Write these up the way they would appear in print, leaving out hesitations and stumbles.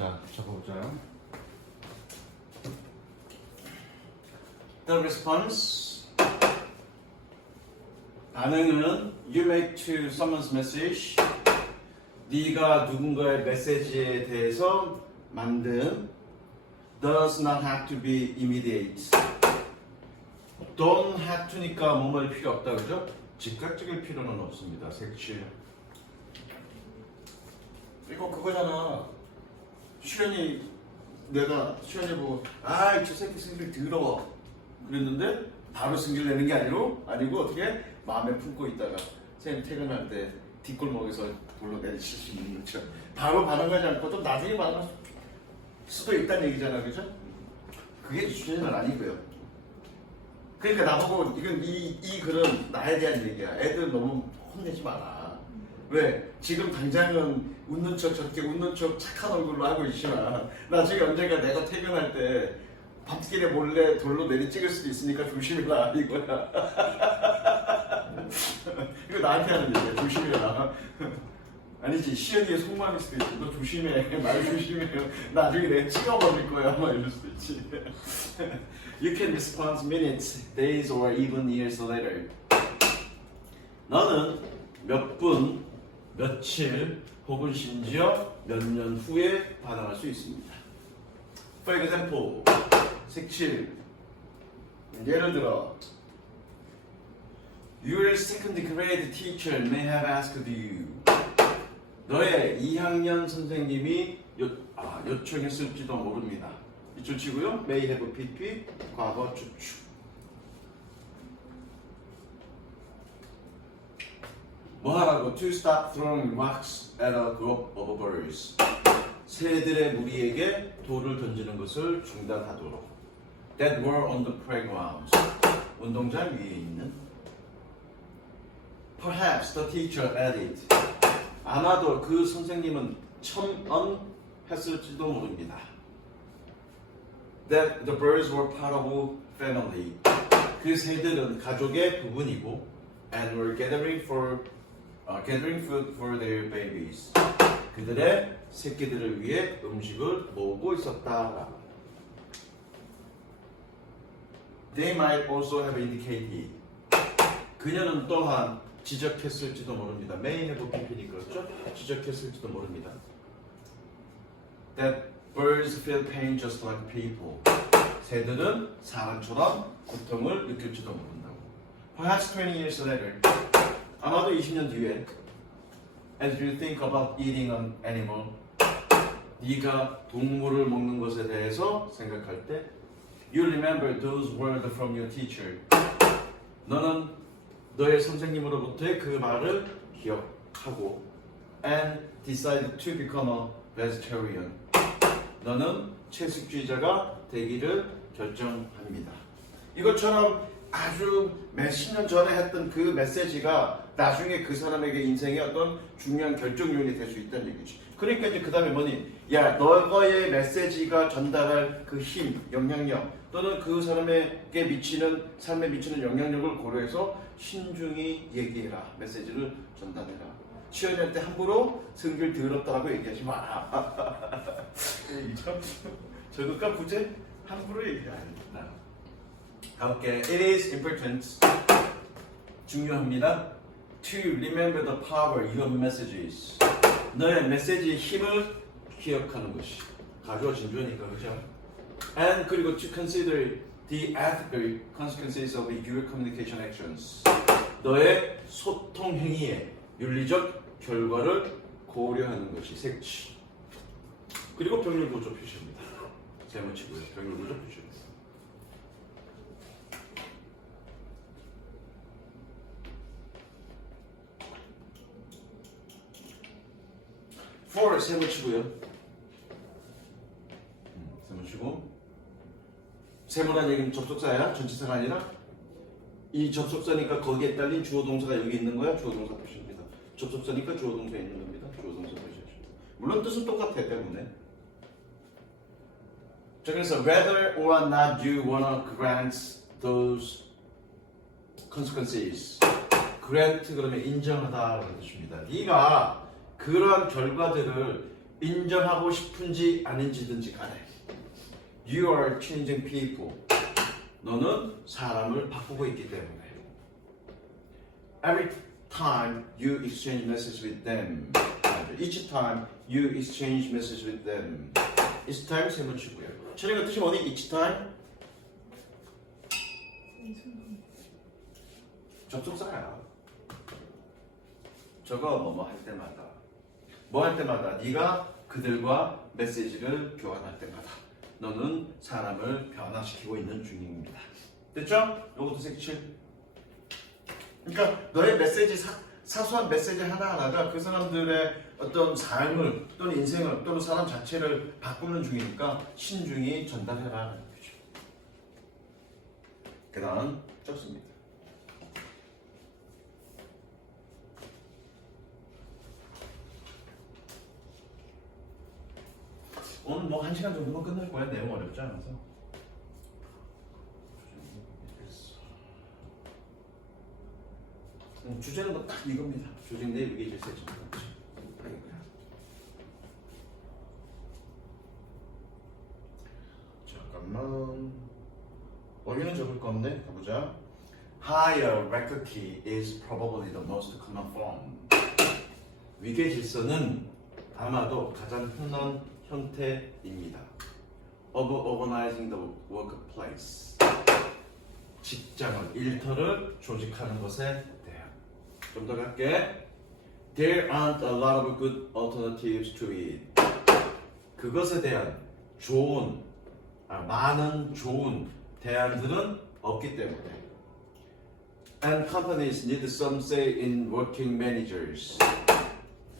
자, 적어보자. The response. 반응은 you make to someone's message. 네가 누군가의 메시지에 대해서 만든 does not have to be immediate. don't have to니까 뭐뭐 필요 없다, 그죠? 즉각적일 필요는 없습니다. 색칠. 이거 그거잖아. 내가 수현이 보고 저 새끼 승질 더러워 그랬는데 바로 승질 내는 게 아니고 어떻게 마음에 품고 있다가 쌤 퇴근할 때 뒷골목에서 돌로 내리칠 수 있는 거죠. 바로 반응하지 않고 좀 나중에 반응할 수도 있다는 얘기잖아, 그죠? 그게 수현은 아니고요. 그러니까 나보고 이건 이 글은 나에 대한 얘기야. 애들 너무 혼내지 마라. 왜? 지금 당장은 웃는 척 저렇게 웃는 척 착한 얼굴로 하고 있지만 나중에 언젠가 내가 퇴근할 때 밤길에 몰래 돌로 내리 찍을 수도 있으니까 조심해라 이거야. 이거 나한테 하는 얘기야. 조심해라. 아니지, 시연이의 속마음일 수도 있지. 너 조심해. 말 조심해. 나중에 내가 찍어버릴 거야. 막 이럴 수도 있지. You can respond minutes, days or even years later. 너는 몇 분, 며칠 혹은 심지어 몇 년 후에 반응할 수 있습니다. For example, 색칠. 예를 들어 Your second grade teacher may have asked you. 너의 2학년 선생님이 요청했을지도 모릅니다. 이쪽 치고요. May have PP, 과거 추측. 뭐 하라고? To stop throwing rocks at a group of birds. 새들의 무리에게 돌을 던지는 것을 중단하도록. That were on the playgrounds. 운동장 위에 있는. Perhaps the teacher added. 아마도 그 선생님은 첨언했을지도 모릅니다. That the birds were part of family. 그 새들은 가족의 부분이고, and were gathering food for their babies. 그들의 새끼들을 위해 음식을 모으고 있었다. They might also have indicated. 그녀는 또한 지적했을지도 모릅니다. May have PP니까 그렇죠? 지적했을지도 모릅니다. That birds feel pain just like people. 새들은 사람처럼 고통을 느낄지도 모른다고. Perhaps 20 years later. 아마도 20년 뒤에 as you think about eating an animal, 네가 동물을 먹는 것에 대해서 생각할 때 you remember those words from your teacher. 너는 너의 선생님으로부터의 그 말을 기억하고 and decide to become a vegetarian. 너는 채식주의자가 되기를 결정합니다. 이것처럼 아주 몇십 년 전에 했던 그 메시지가 나중에 그 사람에게 인생의 어떤 중요한 결정요인이 될 수 있다는 얘기지. 그러니까 이제 그 다음에 뭐니? 야, 너의 메시지가 전달할 그 힘, 영향력 또는 그 사람에게 미치는 삶에 미치는 영향력을 고려해서 신중히 얘기해라. 메시지를 전달해라. 시연할 때 함부로 성질 더럽다고 얘기하지 마라. 저것과 부재 함부로 얘기하라. 함께 it is important. 중요합니다. To remember the power of your messages. 너의 메시지의 힘을 기억하는 것이 가져와 진주니까, 그죠? And 그리고 to consider the ethical consequences of your communication actions. 너의 소통 행위의 윤리적 결과를 고려하는 것이 색치. 그리고 병렬 구조 표시입니다. 세모치고요. 병렬 구조 표시입니다. for 세모치고요. 세모치고. 세모란 얘기는 접속사야. 전치사가 아니라. 이 접속사니까 거기에 딸린 주어 동사가 여기 있는 거야. 주어 동사 표시입니다. 접속사니까 주어 동사 있는 겁니다. 주어 동사 표시하십니다. 물론 뜻은 똑같아 때문에. 자, 그래서 whether or not you wanna grant those consequences. grant 그러면 인정하다라는 뜻입니다. 네가 그러한 결과들을 인정하고 싶은지 아닌지든지 간에 You are changing people. 너는 사람을 바꾸고 있기 때문에 Every time you exchange message with them Each time you exchange message with them Each time 세 번 치고요. 천이가 뜻이 뭐니? Each time? 접속사야. 저거 뭐뭐 할 때마다 뭐 할 때마다 네가 그들과 메시지를 교환할 때마다 너는 사람을 변화시키고 있는 중입니다. 됐죠? 요것도 색칠. 그러니까 너의 메시지 사소한 메시지 하나하나가 그 사람들의 어떤 삶을 또는 인생을 또는 사람 자체를 바꾸는 중이니까 신중히 전달해라는 거죠. 그 다음 적습니다. 오늘 뭐 1시간 정도면 끝날 거야. 내용 어렵지 않아서. 주제는 뭐 딱 이겁니다. 조직내 위계 질서 정도. 잠깐만. 원리는 적을 건데 가보자. Hierarchy is probably the most common form. 위계 질서는 아마도 가장 흔한 형태입니다. Of organizing the workplace. 직장을, 일터를 조직하는 것에 대한. 좀 더 갈게. There aren't a lot of good alternatives to it. 그것에 대한 많은 좋은 대안들은 없기 때문에. And companies need some say in working managers.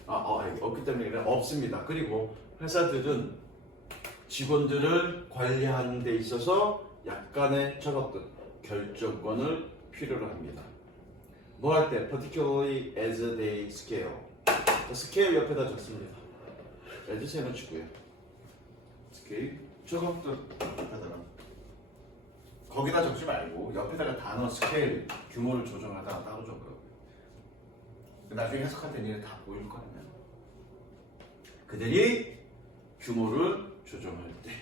없기 때문에 그냥 없습니다. 그리고 회사들은 직원들을 관리하는 데 있어서 약간의 저것들 결정권을 필요로 합니다. 뭐 할 때? Particularly as they scale. 스케일 옆에다 적습니다. as 해놓치고요. 스케일 저것들 옆에다가 거기다 적지 말고 옆에다가 단어 스케일 규모를 조정하다가 따로 적어요. 나중에 해석할 때 니네 다 보일 거라면 그들이 규모를 조정할 때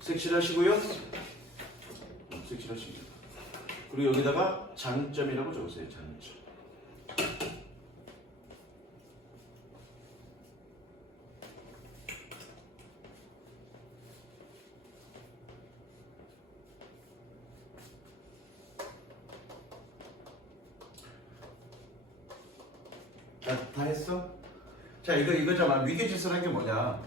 색칠하시고요. 색칠하십니다. 그리고 여기다가 장점이라고 적으세요. 장점. 다 했어? 자, 이거잖아. 위계질서라는 게 뭐냐?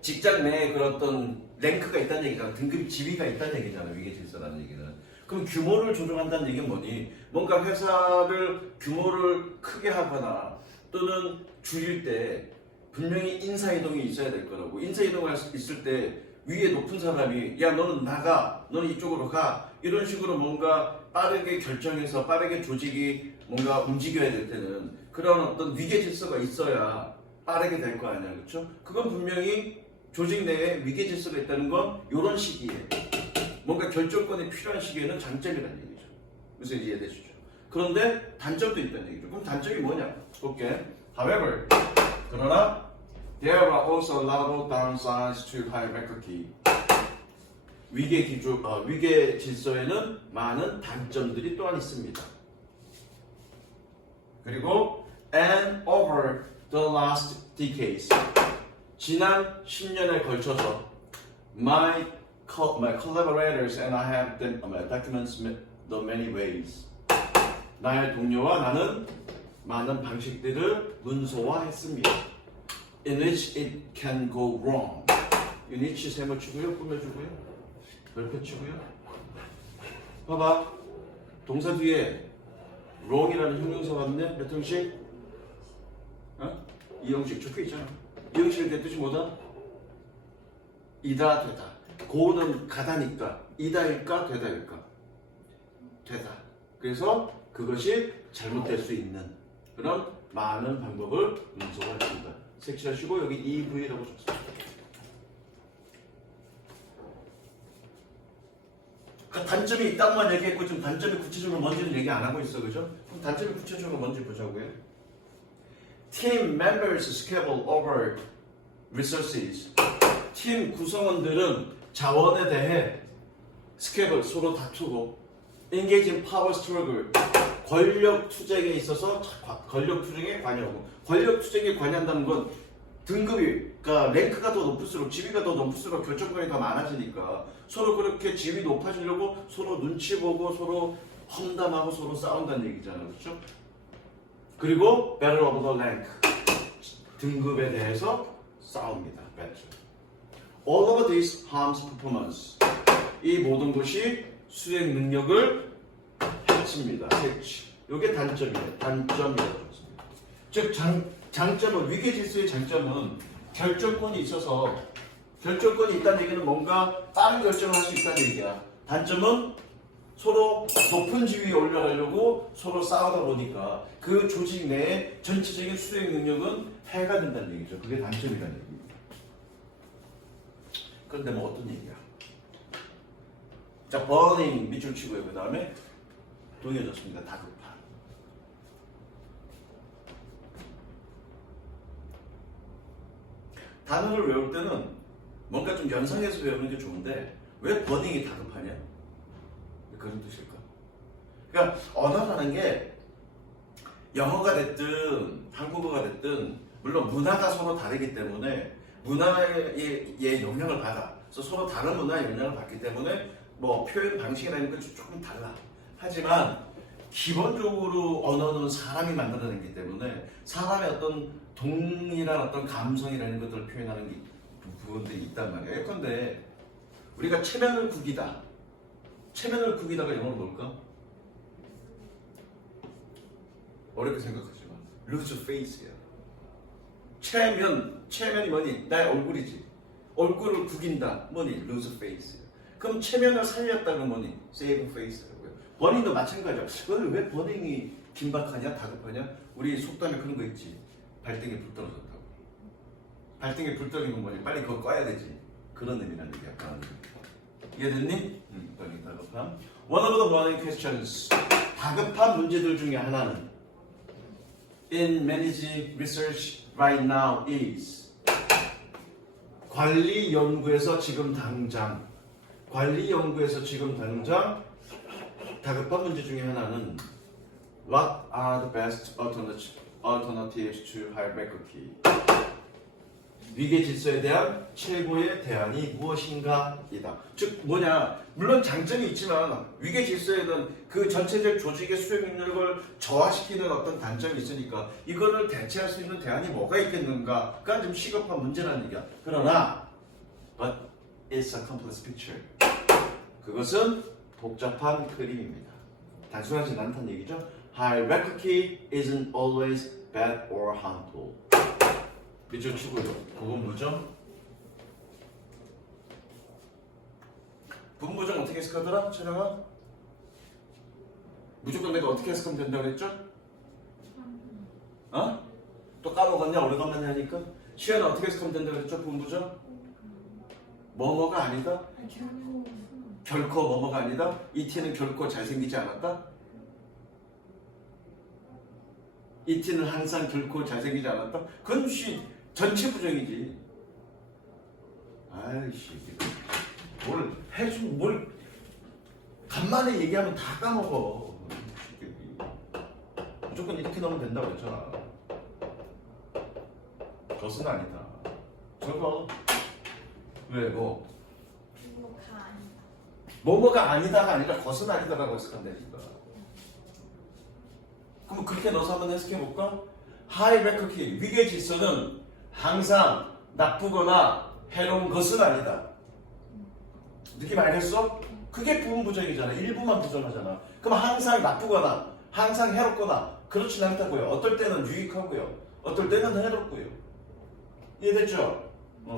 직장 내에 그런 어떤 랭크가 있다는 얘기잖아. 등급 지위가 있다는 얘기잖아. 위계질서라는 얘기는. 그럼 규모를 조정한다는 얘기는 뭐니? 뭔가 회사를 규모를 크게 하거나 또는 줄일 때 분명히 인사이동이 있어야 될 거라고. 인사이동을 있을 때 위에 높은 사람이 야 너는 나가, 너는 이쪽으로 가 이런 식으로 뭔가 빠르게 결정해서 빠르게 조직이 뭔가 움직여야 될 때는 그런 어떤 위계 질서가 있어야 빠르게 될 거 아니야, 그렇죠? 그건 분명히 조직 내에 위계 질서가 있다는 건 이런 시기에 뭔가 결정권이 필요한 시기에는 장점이라는 얘기죠. 그래서 이제 이해되시죠? 그런데 단점도 있다는 얘기죠. 그럼 단점이 뭐냐? 볼게. However, 그러나 there are also a lot of downsides to hierarchy. 위계 질서에는 많은 단점들이 또한 있습니다. 그리고 and over the last decades, 지난 10년에 걸쳐서 my collaborators and I have documents the many ways. 나의 동료와 나는 많은 방식들을 문서화했습니다. In which it can go wrong. in which 세모치고요, 꾸며주고요, 넓혀치고요. 봐봐, 동사 뒤에 wrong이라는 형용사가 왔네. 몇 형식? 이 형식 적혀 있잖아. 이 형식의 뜻이 뭐다? 이다 되다. 고는 가다니까 이다일까 되다일까? 되다. 그래서 그것이 잘못될 수 있는 그런 많은 방법을 문서화했습니다. 색칠하시고 여기 EV라고 적습니다. 그러니까 단점이 있다고만 얘기했고 지금 단점이 구체적으로 뭔지는 얘기 안 하고 있어, 그죠? 그럼 단점이 구체적으로 뭔지 보자고요. team members squabble over resources. 팀 구성원들은 자원에 대해 스케블 서로 다투고 engage in power struggle 권력 투쟁에 있어서 권력 투쟁에 관여하고 권력 투쟁에 관여한다는 건 등급이 그러니까 랭크가 더 높을수록 지위가 더 높을수록 결정권이 더 많아지니까 서로 그렇게 지위 높아지려고 서로 눈치 보고 서로 험담하고 서로 싸운다는 얘기잖아요. 그렇죠? 그리고 battle of the rank 등급에 대해서 싸웁니다. battle. All of this harms performance. 이 모든 것이 수행 능력을 해칩니다. 해치. 이게 단점이에요. 단점이라고 했습니다. 즉 장점은 위계 질서의 장점은 결정권이 있어서 결정권이 있다는 얘기는 뭔가 빠른 결정을 할 수 있다는 얘기야. 단점은 서로 높은 지위에 올라가려고 서로 싸우다 보니까 그 조직 내에 전체적인 수행 능력은 해가 된다는 얘기죠. 그게 단점이라는 얘기입니다. 그런데 뭐 어떤 얘기야? 자, burning 밑줄 치고요. 그 다음에 동의해줬습니다. 다급한. 단어를 외울 때는 뭔가 좀 연상해서 외우는 게 좋은데 왜 버닝이 다급하냐? 그런 뜻일까? 그러니까 언어라는 게 영어가 됐든 한국어가 됐든 물론 문화가 서로 다르기 때문에 문화의 영향을 받아. 그래서 서로 다른 문화의 영향을 받기 때문에 뭐 표현 방식이라는 건 조금 달라. 하지만 기본적으로 언어는 사람이 만들어내기 때문에 사람의 어떤 동일한 어떤 감성이라는 것들을 표현하는 부분들이 있단 말이에요. 예컨대 우리가 체면을 구기다. 체면을 구기다가 영어로 뭘까? 어렵게 생각하지만 lose face야. 체면이 뭐니? 나의 얼굴이지. 얼굴을 구긴다. 뭐니? lose face. 그럼 체면을 살렸다는 뭐니? save face라고요. 버닝도 마찬가지야. 너는 왜 버닝이 긴박하냐? 다급하냐? 우리 속담에 그런 거 있지. 발등에 불 떨어졌다고. 발등에 불 떨어진 건 뭐니? 빨리 그거 꺼야 되지. 그런 의미라는 얘기야. 이해됐니? 버닝 다급함. One of the burning questions. 다급한 문제들 중에 하나는 in managing research right now is 관리 연구에서 지금 당장 다급한 문제 중에 하나는 What are the best alternatives to hierarchy? 위계 질서에 대한 최고의 대안이 무엇인가? 이다. 즉 뭐냐, 물론 장점이 있지만 위계 질서에는 그 전체적 조직의 수행 능력을 저하시키는 어떤 단점이 있으니까 이거를 대체할 수 있는 대안이 뭐가 있겠는가가 좀 시급한 문제라는 얘기야. 그러나 but it's a complex picture. 그것은 복잡한 그림입니다. 단순하지 않다는 얘기죠. Hierarchy isn't always bad or harmful. 밑줄 치고요. 그건 뭐죠? 분부정 어떻게 해석하더라? 최정아? 무조건 내가 어떻게 해석하면 된다고 했죠? 어? 또 까먹었냐? 오래간만에 하니까? 시연은 어떻게 해석하면 된다고 했죠? 분부정? 뭐뭐가 아니다? 결코 뭐뭐가 아니다? 이티는 결코 잘생기지 않았다? 이티는 항상 결코 잘생기지 않았다? 그건 전체 부정이지. 아이씨, 뭘 간만에 얘기하면 다 까먹어. 무조건 이렇게 넣으면 된다고 했잖아. 그것은 아니다. 저거 왜 뭐? 뭐뭐가 아니다가 아니라 것은 아니다라고 해석한다니까. 그럼 그렇게 넣어서 한번 해석해볼까? 하이라키키 위계 질서는 항상 나쁘거나 해로운 것은 아니다. 느낌 알겠어? 그게 부분부정이잖아. 일부만 부정하잖아. 그럼 항상 나쁘거나 항상 해롭거나 그렇진 않다고요. 어떨 때는 유익하고요. 어떨 때는 해롭고요. 이해됐죠?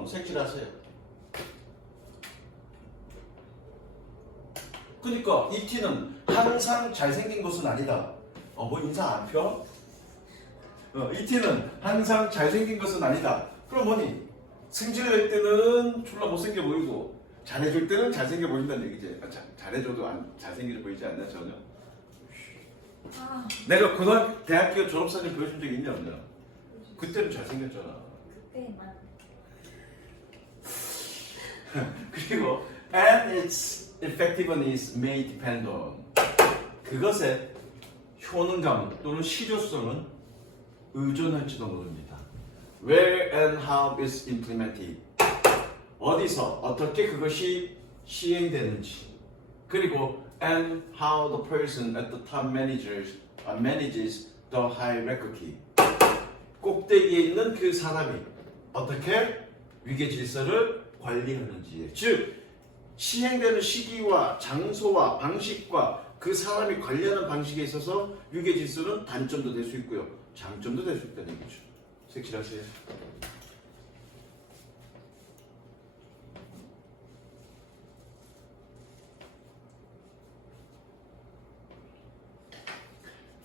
색칠하세요. 그러니까 이티는 항상 잘생긴 것은 아니다. 뭐 인상 안 펴? 이티는 항상 잘생긴 것은 아니다. 그럼 뭐니? 승질을 낼 때는 졸라 못생겨 보이고 잘해줄 때는 잘생겨 보인다는 얘기지. 잘해줘도 잘생겨 보이지 않나 전혀? 내가 대학교 졸업사진 보여준 적 있냐 없냐? 그때는 잘생겼잖아. 그때만. 그리고 and its effectiveness may depend on 그것의 효능감 또는 실효성은 의존할지도 모릅니다. Where and how it's implemented 어디서 어떻게 그것이 시행되는지 그리고 and how the person at the top manages the hierarchy 꼭대기에 있는 그 사람이 어떻게 위계 질서를 관리하는지 즉 시행되는 시기와 장소와 방식과 그 사람이 관리하는 방식에 있어서 위계 질서는 단점도 될 수 있고요 장점도 될 수 있다는 얘기죠. 색칠하세요.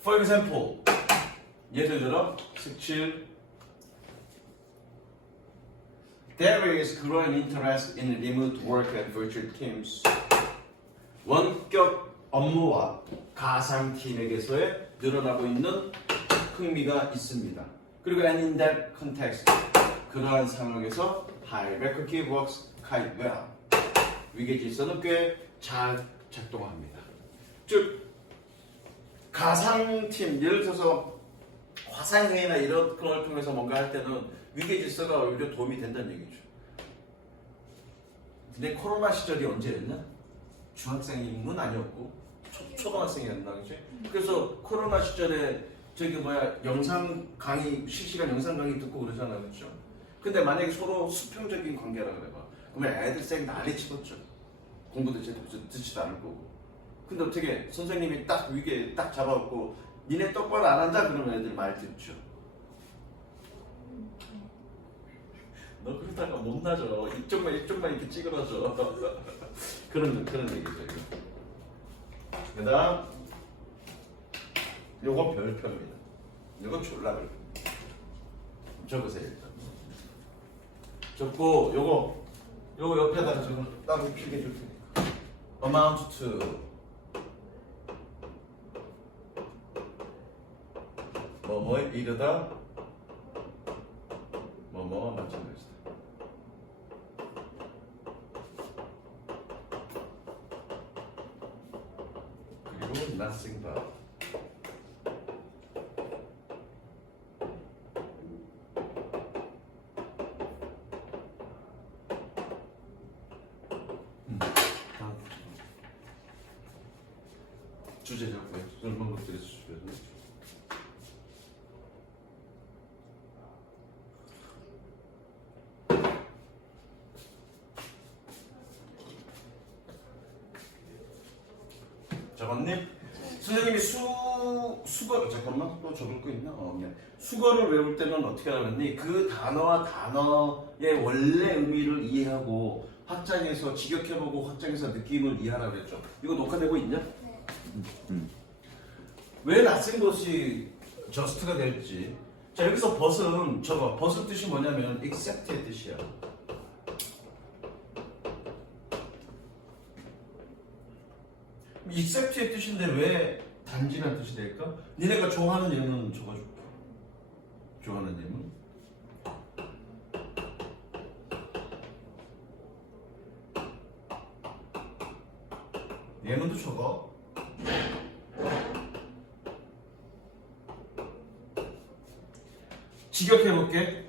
For example 예를 들어 색칠 There is growing interest in remote work and virtual teams. 원격 업무와 가상팀에게서의 늘어나고 있는 흥미가 있습니다. 그리고 and in that context, 그러한 상황에서 hierarchy works quite well. 위계 질서는 꽤 잘 작동합니다. 즉, 가상팀, 예를 들어서 화상회의나 이런 걸 통해서 뭔가 할 때는 위계 질서가 오히려 도움이 된다는 얘기죠. 근데 코로나 시절이 언제였나? 중학생은 아니었고 초등학생이었나 그지? 그래서 코로나 시절에 저기 영상 강의 실시간 영상 강의 듣고 그러잖아 그렇죠? 근데 만약에 서로 수평적인 관계라 그래봐. 그러면 애들 쌩 난리 치겠죠. 공부도 제대로 듣지도 않을 거고. 근데 어떻게 선생님이 딱 위계 딱 잡아갖고 니네 똑바로 안 앉아 그러면 애들 말 듣죠. 너 그러다가 못 나죠. 이쪽만 이렇게 찌그러져. 그런 얘기죠. 그다음 요거 별표입니다. 요거 졸라 별표. 적으세요 일단. 적고 요거 옆에다가 지금 따로 필기해 줄 테니까. Amount to 뭐뭐에 이르다 뭐뭐와 마찬가지다. 그리고 nothing but 주제 잡고요. 젊은 것들에서 주변에 적었니? 선생님이 수거 잠깐만 또 적을 거 있나? 네. 수거를 외울 때는 어떻게 하겠니? 그 단어와 단어의 원래 의미를 이해하고 확장해서 직역해보고 확장해서 느낌을 이해하라고 그랬죠. 이거 녹화되고 있냐? 네. 왜 낯선 것이 just가 될지. 자 여기서 but은 저거 but의 뜻이 뭐냐면 except의 뜻이야. except의 뜻인데 왜 단지란 뜻이 될까? 니네가 좋아하는 예는 적어줄게. 좋아하는 예는 예문도 적어. 직역해볼게.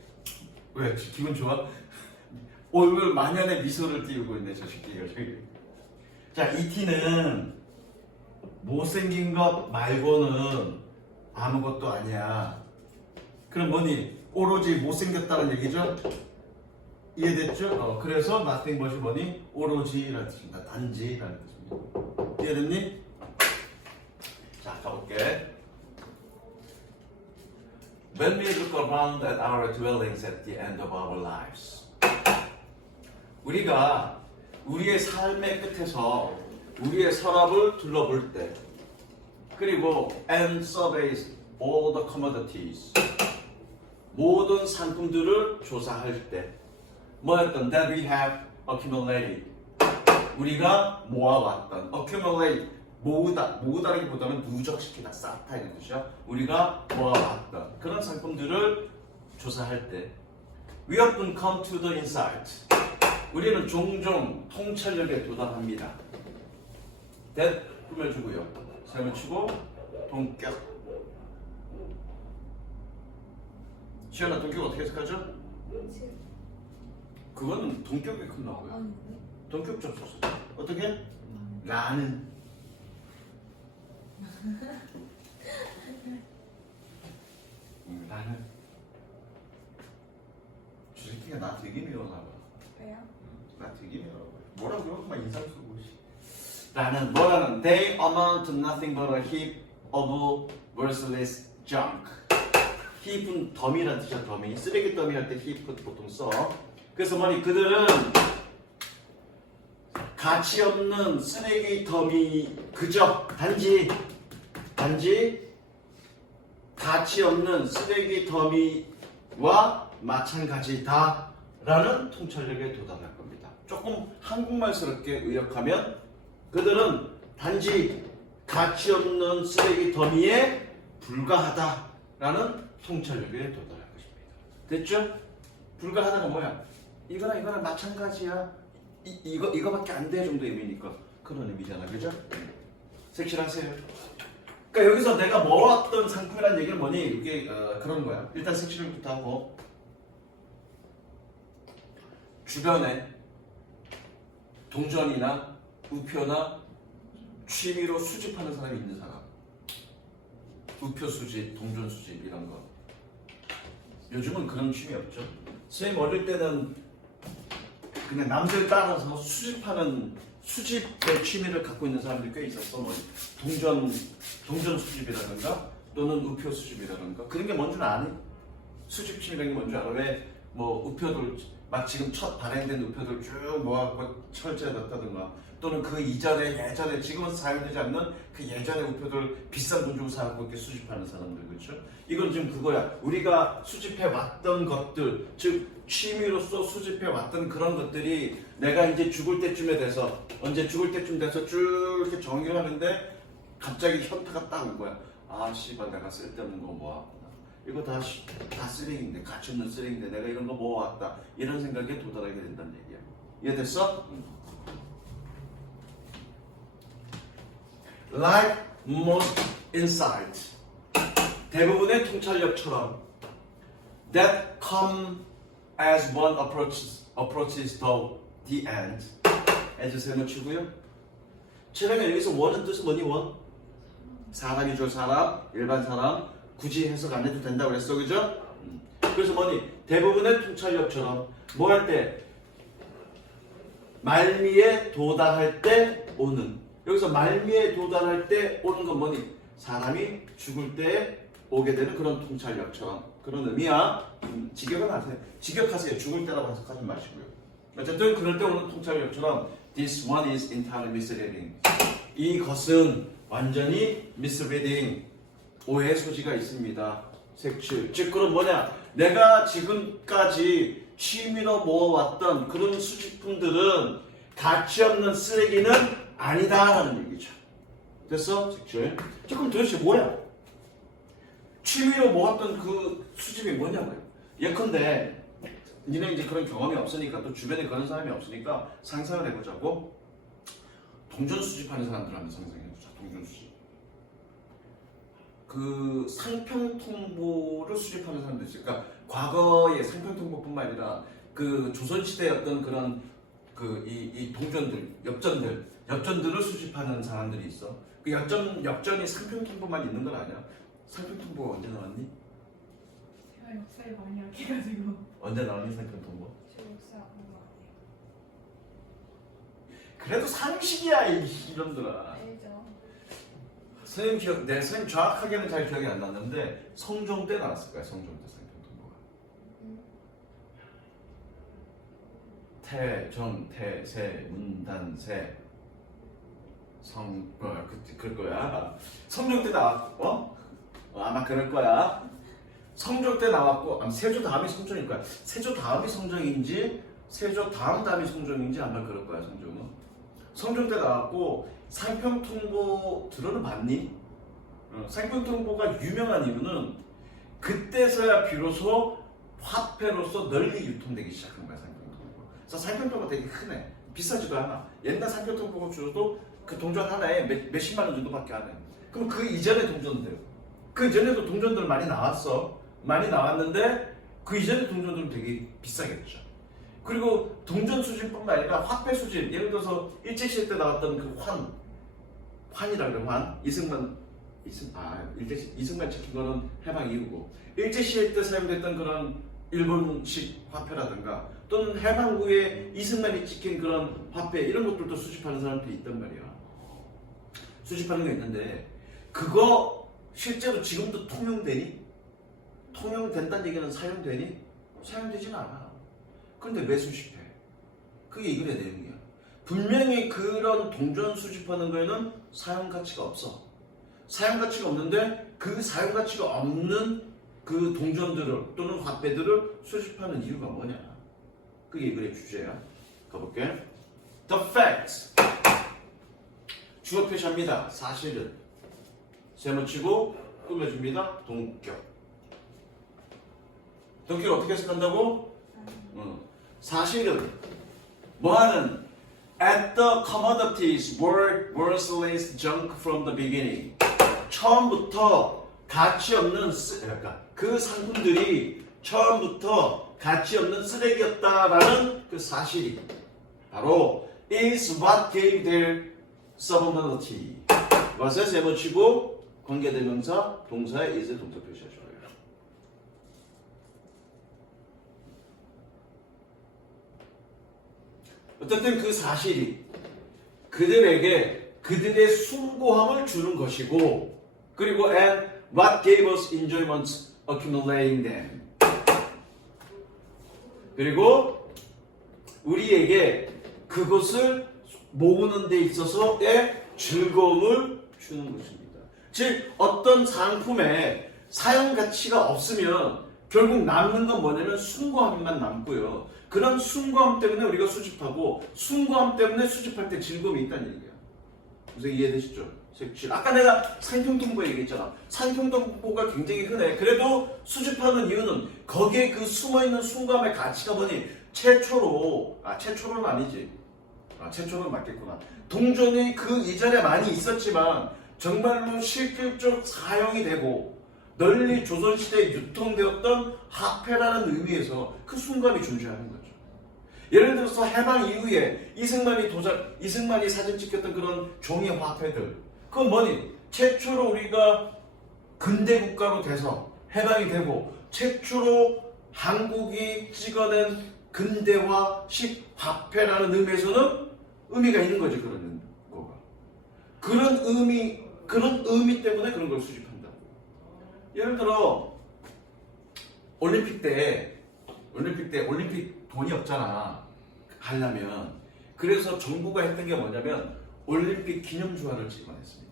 왜? 기분 좋아? 얼굴 만연의 미소를 띄우고 있네 저 새끼가. 자, 이 T는 못생긴 것 말고는 아무것도 아니야. 그럼 뭐니? 오로지 못생겼다는 얘기죠? 이해됐죠? 그래서 nothing but이 뭐니? 오로지라는 뜻입니다. 단지라는 뜻입니다. 이해됐니? 자, 가볼게. When we look around at our dwellings at the end of our lives, 우리가 우리의 삶의 끝에서 우리의 서랍을 둘러볼 때, 그리고 and surveys all the commodities, 모든 상품들을 조사할 때, 뭐였던 that we have accumulated, 우리가 모아왔던 accumulate, 모으다라기보다는 누적시키다, 쌓다 이런 뜻이야. 우리가 모아왔던 그런 상품들을 조사할 때 we often come to the insight. 우리는 종종 통찰력에 도달합니다. that 꾸며주고요. 세모 치고 동격. 시연아 동격 어떻게 해석하죠? 그거는 동격이 끝나고요. 아닌데? 동격 접속사. 어떻게? 나는. 나는. 저 새끼가 나 되게 미워나 봐. 왜요? 나 되게 미워나 봐. 뭐라고요? 그만 인상 쓰고. 나는 뭐라는 they amount to nothing but a heap of worthless junk. heap은 더미란 뜻이야. 더미. 쓰레기 더미 할 때 heap 보통 써. 그래서 뭐니 그들은 가치 없는 쓰레기 더미 그저 단지 가치 없는 쓰레기 더미와 마찬가지다라는 통찰력에 도달할 겁니다. 조금 한국말스럽게 의역하면 그들은 단지 가치 없는 쓰레기 더미에 불과하다라는 통찰력에 도달할 것입니다. 됐죠? 불과하다가 뭐야? 이거랑 마찬가지야. 이거밖에 안 돼 정도 의미니까 그런 의미잖아, 그죠? 색칠하세요. 그러니까 여기서 내가 모았던 상품이라는 얘기는 뭐니? 이게 그런 거야. 일단 색칠부터 하고 주변에 동전이나 우표나 취미로 수집하는 사람이 있는 사람. 우표 수집, 동전 수집 이런 거. 요즘은 그런 취미 없죠. 선생님 어릴 때는 그냥 남들 따라서 수집의 취미를 갖고 있는 사람들이 꽤 있었어. 뭐 동전 수집이라든가 또는 우표 수집이라든가 그런 게 뭔 줄 아니? 수집 취미라는 게 뭔 줄 알아? 왜 뭐 우표들 막 지금 첫 발행된 우표들 쭉 모아갖고 철제해 놨다든가 또는 그 이전에 예전에 지금은 사용되지 않는 그 예전의 우표들 비싼 돈 주고 사갖고 이렇게 수집하는 사람들 그렇죠? 이건 지금 그거야. 우리가 수집해 왔던 것들, 즉 취미로서 수집해 왔던 그런 것들이 내가 이제 죽을 때쯤에 돼서 언제 죽을 때쯤 돼서 쭉 이렇게 정리를 하는데 갑자기 현타가 딱 온 거야. 아 씨발 내가 쓸데없는 거 모았구나. 이거 다 쓰레기인데 가치 없는 쓰레기인데 내가 이런 거 모아왔다. 이런 생각에 도달하게 된다는 얘기야. 이해됐어? Like most insight, 대부분의 통찰력처럼 that come as one approaches the end. as 세모치고요. 처음에 여기서 원은 뜻은 뭐니? 원? 사람이죠. 사람, 일반 사람. 굳이 해석 안 해도 된다고 그랬어, 그죠? 그래서 뭐니? 대부분의 통찰력처럼 뭐 할 때? 말미에 도달할 때 오는. 여기서 말미에 도달할 때 오는 건 뭐니? 사람이 죽을 때 오게 되는 그런 통찰력처럼 그런 의미야. 직역은 하세요. 직역하세요. 죽을 때라고 해석하지 마시고요. 어쨌든 그럴 때 오는 통찰력처럼 This one is entirely misleading. 이것은 완전히 misleading. 오해의 소지가 있습니다. 색칠. 즉 그럼 뭐냐? 내가 지금까지 취미로 모아왔던 그런 수집품들은 가치 없는 쓰레기는 아니다라는 얘기죠. 됐어? 색칠. 그럼 도대체 뭐야? 취미로 모았던 그 수집이 뭐냐고요? 예컨대 니네 이제 그런 경험이 없으니까 또 주변에 그런 사람이 없으니까 상상을 해보자고. 동전 수집하는 사람들 한번 상상해보자. 동전 수집. 그 상평통보를 수집하는 사람들 있어요. 그러니까 과거의 상평통보뿐만 아니라 그 조선시대의 어떤 그런 이 동전들, 엽전들을 수집하는 사람들이 있어. 그 엽전이 상평통보만 있는 건 아니야. 상평통보가 언제 나왔니? 제가 역사를 많이 알게가지고. 언제 나왔니 상평통보? 저 역사 안 본거 같아요. 그래도 상식이야 이놈들아. 알죠. 선생님 정확하게는 잘 기억이 안 났는데 성종 때 나왔을 거야. 성종 때 상평통보가. 태, 세, 문단세 그럴 거야. 성종 때 나왔고 아마 그럴 거야. 성종 때 나왔고 아마 세조 다음이 성종일 거야. 세조 다음이 성종인지 세조 다음이 성종인지 아마 그럴 거야. 성종은 성종 때 나왔고 상평통보 들어는 봤니? 상평통보가 유명한 이유는 그때서야 비로소 화폐로서 널리 유통되기 시작한 거야, 상표통보가. 그래서 상표통보가 되게 크네. 비싸지도 않아. 옛날 상표통보가 주어도 그 동전 하나에 몇십만 원 정도밖에 안 해. 그럼 그 이전의 동전들, 그 이전에도 동전들 많이 나왔어. 많이 나왔는데 그 이전의 동전들은 되게 비싸겠죠. 그리고 동전 수집뿐만 아니라 화폐 수집, 예를 들어서 일제시대 때 나왔던 그 환이라 그래, 환. 이승만 찍힌 거는 해방 이후고, 일제시대 때 사용됐던 그런 일본식 화폐라든가 또는 해방 후에 이승만이 찍힌 그런 화폐, 이런 것들도 수집하는 사람들이 있단 말이야. 수집하는 게 있는데 그거 실제로 지금도 통용되니? 통용된다는 얘기는 사용되니? 사용되진 않아. 그런데 왜 수집해? 그게 이 글의 내용이야. 분명히 그런 동전 수집하는 거에는 사용 가치가 없어. 사용 가치가 없는데 그 사용 가치가 없는 그 동전들을 또는 화폐들을 수집하는 이유가 뭐냐? 그게 이 글의 주제야. 가볼게. The facts. 주어 표시합니다. 사실은. 세모치고 꾸며줍니다. 동격. 동격을 어떻게 해석한다고? 사실은 뭐하는? At the commodities were worthless junk from the beginning. 처음부터 가치 없는 그 상품들이 처음부터 가치 없는 쓰레기였다라는 그 사실이 바로 is what gave their sublimity. 것에 세모치고 관계대명사 동사에 is의 동사 표시하셔요. 어쨌든 그 사실이 그들에게 그들의 숭고함을 주는 것이고, 그리고 and what gave us enjoyment accumulating them. 그리고 우리에게 그것을 모으는 데 있어서의 즐거움을 주는 것입니다. 즉 어떤 상품에 사용 가치가 없으면 결국 남는 건 뭐냐면 숭고함만 남고요. 그런 숭고함 때문에 우리가 수집하고 숭고함 때문에 수집할 때 즐거움이 있다는 얘기야. 무슨 이해되시죠? 아까 내가 상표통보 얘기했잖아. 상표통보가 굉장히 흔해. 그래도 수집하는 이유는 거기에 그 숨어있는 숭고함의 가치가 뭐니? 최초로는 아니지. 최초는 맞겠구나. 동전이 그 이전에 많이 있었지만 정말로 실질적 사용이 되고 널리 조선시대에 유통되었던 화폐라는 의미에서 그 순간이 존재하는 거죠. 예를 들어서 해방 이후에 이승만이 사진 찍혔던 그런 종이 화폐들, 그건 뭐니? 최초로 우리가 근대 국가로 돼서 해방이 되고 최초로 한국이 찍어낸 근대화식 화폐라는 의미에서는 의미가 있는 거죠. 그런 거가. 그런 의미 때문에 그런 걸 수집한다. 예를 들어 올림픽 돈이 없잖아. 하려면. 그래서 정부가 했던 게 뭐냐면 올림픽 기념주화를 찍어냈습니다.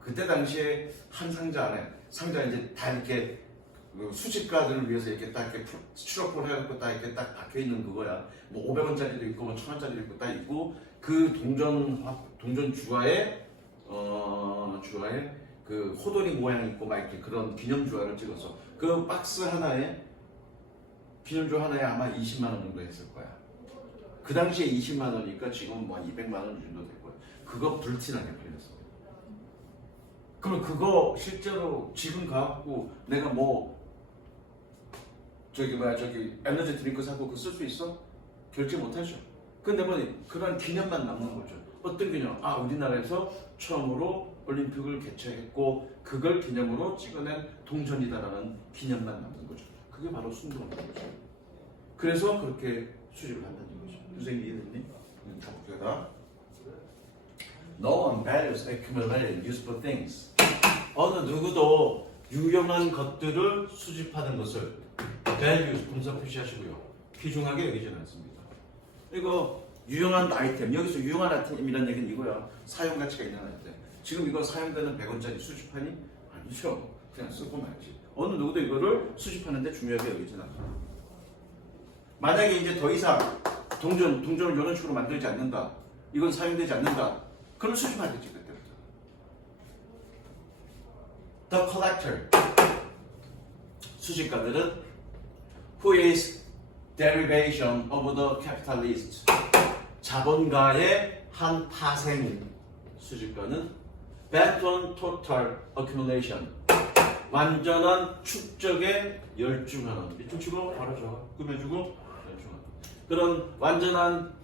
그때 당시에 한 상자 이제 다 이렇게 수집가들을 위해서 이렇게 딱 이렇게 스티로폼 해갖고 딱 이렇게 딱 박혀 있는 그거야. 뭐 500원짜리도 있고 뭐 1000원짜리도 있고 딱 있고 그 동전 주화에 그 호돌이 모양이 있고 막 이렇게 그런 기념주화를 찍어서 그 박스 하나에 기념주 하나에 아마 20만 원 정도 했을 거야. 그 당시에 20만 원이니까 지금 뭐 200만 원 정도 될 거야. 그거 불티나게 팔렸어. 그럼 그거 실제로 지금 가갖고 내가 에너지 드링크 사고 그거 쓸 수 있어? 결제 못하죠. 근데 그런 기념만 남는 거죠. 어떤 기념? 우리나라에서 처음으로 올림픽을 개최했고 그걸 기념으로 찍어낸 동전이다라는 기념만 남는 거죠. 그게 바로 숭고한 거죠. 그래서 그렇게 수집을 한다는 거죠. 선생님 이해됐니? 다 볼게요. No one values accumulated useful things. 어느 누구도 유용한 것들을 수집하는 것을 value 동사 표시하시고요. 귀중하게 여기지는 않습니다. 이거 유용한 아이템, 여기서 유용한 아이템이라는 얘기는 이거야. 사용 가치가 있는 아이템. 지금 이거 사용되는 100원짜리 수집하니? 아니죠. 그냥 쓰고 말지. 어느 누구도 이거를 수집하는데 중요하게 여기진 않아. 만약에 이제 더 이상 동전을 이런 식으로 만들지 않는다. 이건 사용되지 않는다. 그럼 수집하겠지 그때부터. The collector. 수집가들은 who is derivation of the capitalist. 자본가의 한 파생인 수집가는 bent on total accumulation. 완전한 축적에 열중하는. 밑줄 치고 바로 적어. 꾸며주고 열중하는. 그런 완전한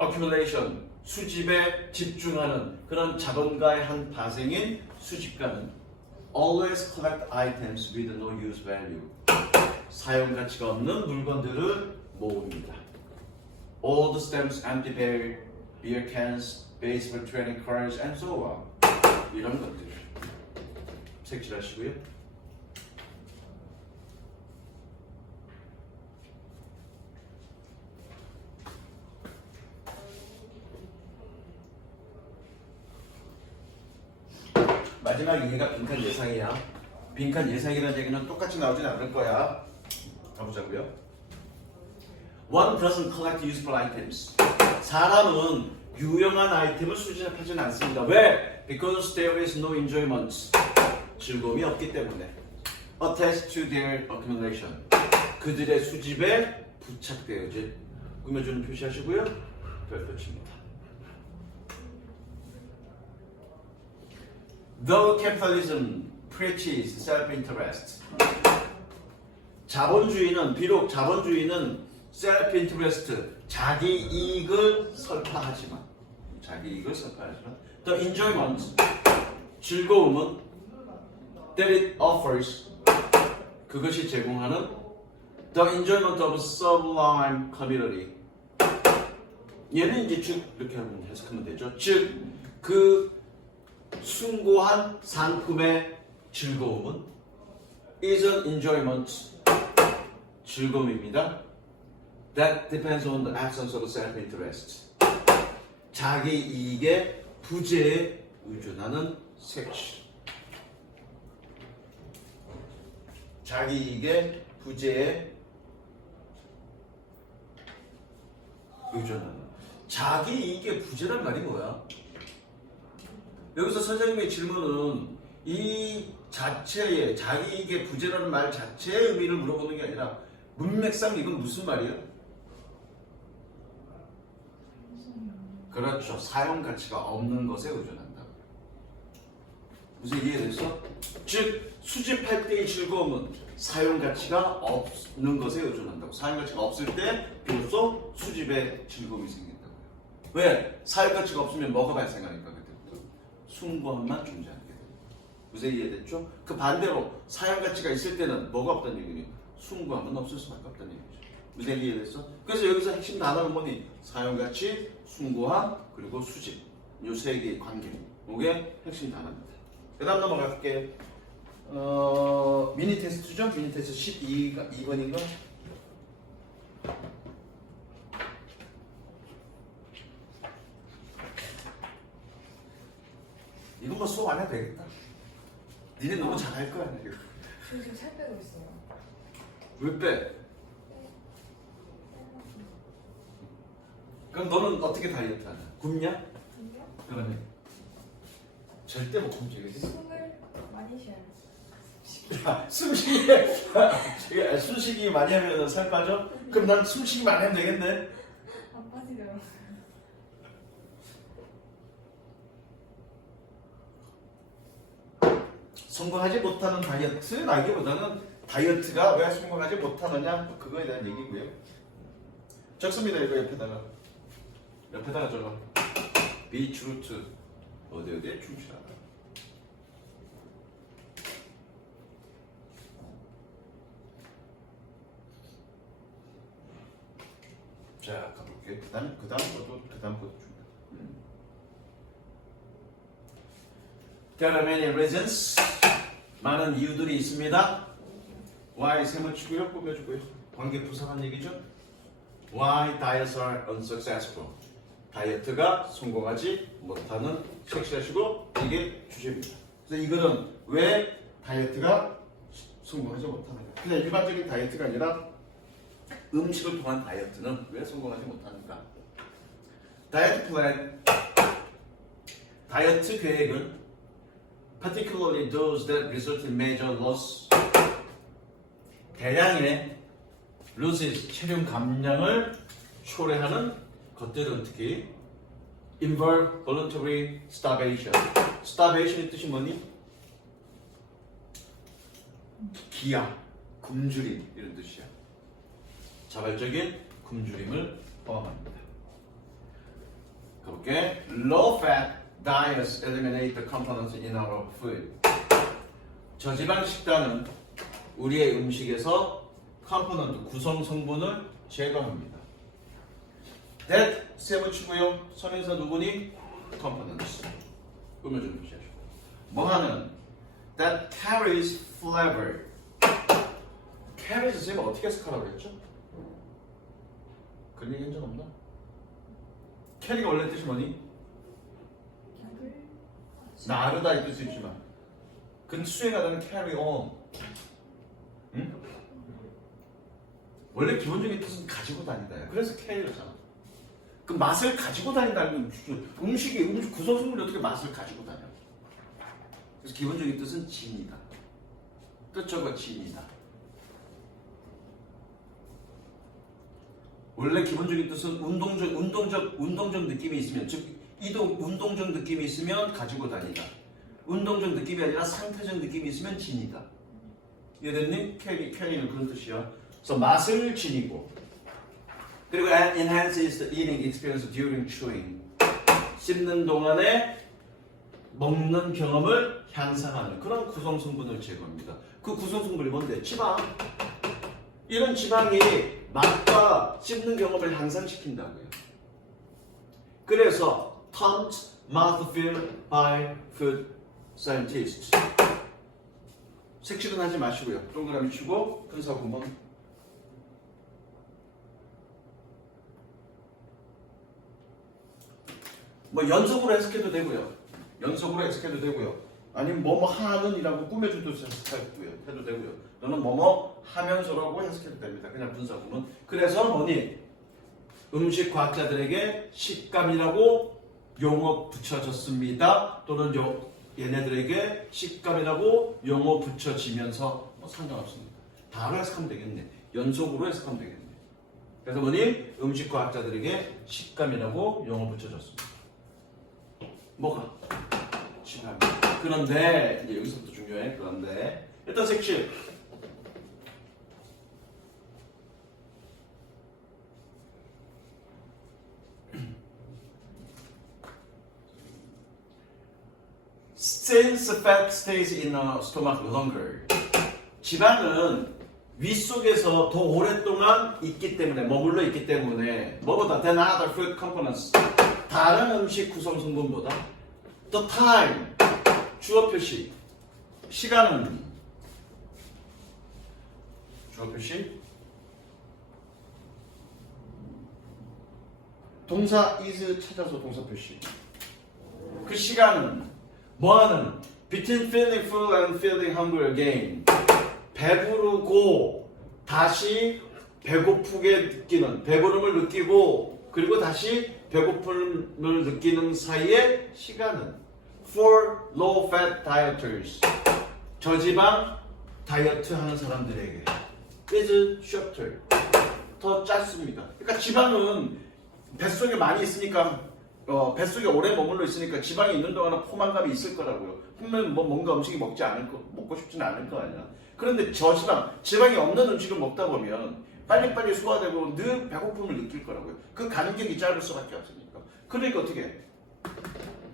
accumulation, 수집에 집중하는 그런 자본가의 한 파생인 수집가는 always collect items with no use value. 사용 가치가 없는 물건들을 모읍니다. Old stamps, empty beer cans, baseball trading cards, and so on. 이런 것들 색칠하시고요. 마지막 얘가 빈칸 예상이야. 빈칸 예상이라는 얘기는 똑같이 나오진 않을 거야. 가보자고요. One doesn't collect useful items. 사람은 유용한 아이템을 수집하지는 않습니다. 왜? Because there is no enjoyment. 즐거움이 없기 때문에. Attached to their accumulation. 그들의 수집에 부착되어질. 꾸며주는 표시하시고요. 별표 칩니다. Though capitalism preaches self-interest. 자본주의는 비록 자본주의는 self-interest, 자기 이익을 설파하지만 the enjoyment, 즐거움은 that it offers, 그것이 제공하는 the enjoyment of sublime community. 얘는 이제 즉 이렇게 해석하면 되죠. 즉 그 숭고한 상품의 즐거움은 is an enjoyment, 즐거움입니다. That depends on the absence of self-interest. 자기 이익의 부재에 의존하는 색칠. 자기 이익의 부재에 의존하는. 자기 이익의 부재란 말이 뭐야? 여기서 선생님의 질문은 이 자체의 자기 이익의 부재라는 말 자체의 의미를 물어보는 게 아니라 문맥상 이건 무슨 말이에요? 그렇죠. 사용 가치가 없는 것에 의존한다. 무슨 이해됐어? 즉 수집할 때의 즐거움은 사용 가치가 없는 것에 의존한다고. 사용 가치가 없을 때 비로소 수집에 즐거움이 생긴다고요. 왜? 사용 가치가 없으면 뭐가 발생하니까 그때부터 숭고함만 존재하게 돼요. 무슨 이해됐죠? 그 반대로 사용 가치가 있을 때는 뭐가 없다는 얘기예요? 숭고함은 없을 수밖에 없다는 얘기죠. 무슨 이해됐어? 그래서 여기서 핵심 단어는 뭐니? 사용 가치, 숭고함, 그리고 수집. 이 세 개의 관계. 이게 핵심 단어입니다. 그 다음 넘어갈게. 미니 테스트죠? 미니 테스트 12번인가? 이건 뭐 수업 안 해도 되겠다. 니네 너무 잘할 거야. 저 지금 살 빼고 있어요. 왜 빼? 그럼 너는 어떻게 다이어트 하냐? 굶냐? 근데요? 그러네. 절대 못 굶지, 그지? 숨을 많이 쉬어요. 야, 숨쉬기 많이 하면 살 빠져? 그럼 난 숨쉬기 많이 하면 되겠네? 안 빠지더라고요. 성공하지 못하는 다이어트라기보다는 다이어트가 왜 성공하지 못하느냐 그거에 대한 얘기고요. 적습니다. 이거 옆에다가 적어. Be true to 어디에 충실하다. 자 가볼게. 그 다음 것도 줍니다. There are many reasons. 많은 이유들이 있습니다. Why 세모 치고요, 꾸며주고요. 관계 부사한 얘기죠. Why diets are unsuccessful. 다이어트가 성공하지 못하는 색칠하시고 이게 주제입니다. 그래서 이거는 왜 다이어트가 성공하지 못하는가. 그냥 일반적인 다이어트가 아니라 음식을 통한 다이어트는 왜 성공하지 못하는가. 다이어트 플랜, 다이어트 계획은 particularly those that result in major loss, 대량의 loses 체중 감량을 초래하는 것들은 특히 involuntary starvation. starvation의 뜻이 뭐니? 기약, 굶주림 이런 뜻이야. 자발적인 굶주림을 포함합니다. 가볼게. Low fat diets eliminate the components in our food. 저지방 식단은 우리의 음식에서 컴포넌트 구성 성분을 제거합니다. That 세 붙이고요. 선에서 누구니? components. 음을 좀 보시죠. 뭐하는? That carries flavor. carries 선생님 어떻게 해석하라고 했죠? 그런 얘기 한적 없나? carry가 원래 뜻이 뭐니? 나르다 이 뜻이 있지만 그 수행하다는 carry on. 응? 원래 기본적인 뜻은 가지고 다니다야. 그래서 carry잖아. 그 맛을 가지고 다닌다는 음식 구성 성분이 어떻게 맛을 가지고 다녀? 그래서 기본적인 뜻은 진이다. 뜻적어 진이다. 원래 기본적인 뜻은 운동적 느낌이 있으면, 즉 운동적 느낌이 있으면 가지고 다니다. 운동적 느낌이 아니라 상태적 느낌이 있으면 진이다. 이해됐니? 캐리는 그런 뜻이야. 그래서 맛을 지니고, 그리고 enhances the eating experience during chewing. 씹는 동안에 먹는 경험을 향상하는 그런 구성 성분을 제거합니다. 그 구성 성분이 뭔데? 지방. 이런 지방이 맛과 씹는 경험을 향상시킨다고요. 그래서 taught mouthfeel by food scientists. 색칠은 하지 마시고요. 동그라미 치고 분사 구멍. 뭐 연속으로 해석해도 되고요. 연속으로 해석해도 되고요. 아니면 뭐뭐 하는이라고 꾸며준 뜻을 해도 되고요. 또는 뭐뭐 하면서라고 해석해도 됩니다. 그냥 분사구문. 그래서 뭐니? 음식 과학자들에게 식감이라고 용어 붙여졌습니다. 또는 얘네들에게 식감이라고 용어 붙여지면서 뭐 상관없습니다. 다로 해석하면 되겠네. 연속으로 해석하면 되겠네. 그래서 뭐니? 음식 과학자들에게 식감이라고 용어 붙여졌습니다. 뭐가? 시간. 그런데 이제 여기서부터 중요해. 그런데 일단 색칠. Since fat stays in our stomach longer. 지방은 위 속에서 더 오랫동안 있기 때문에, 머물러 있기 때문에, 뭐보다 than other food components. 다른 음식 구성 성분보다 the time, 주어 표시, 시간은 주어 표시, 동사 is 찾아서 동사 표시. 그 시간은 뭐하는? Between feeling full and feeling hungry again. 배부르고 다시 배고프게 느끼는, 배부름을 느끼고 그리고 다시 배고픔을 느끼는 사이의 시간은 for low fat dieters. 저지방 다이어트 하는 사람들에게 is shorter. 더 짧습니다. 그러니까 지방은 뱃속에 많이 있으니까, 뱃속에 오래 머물러 있으니까 지방이 있는 동안은 포만감이 있을 거라고요. 분명 뭐 뭔가 음식이 먹고 싶지는 않을 거 아니야. 그런데 저지방, 지방이 없는 음식을 먹다 보면 빨리빨리 소화되고 늘 배고픔을 느낄 거라고요. 그 간격이 짧을 수밖에 없으니까. 그러니까 어떻게 해?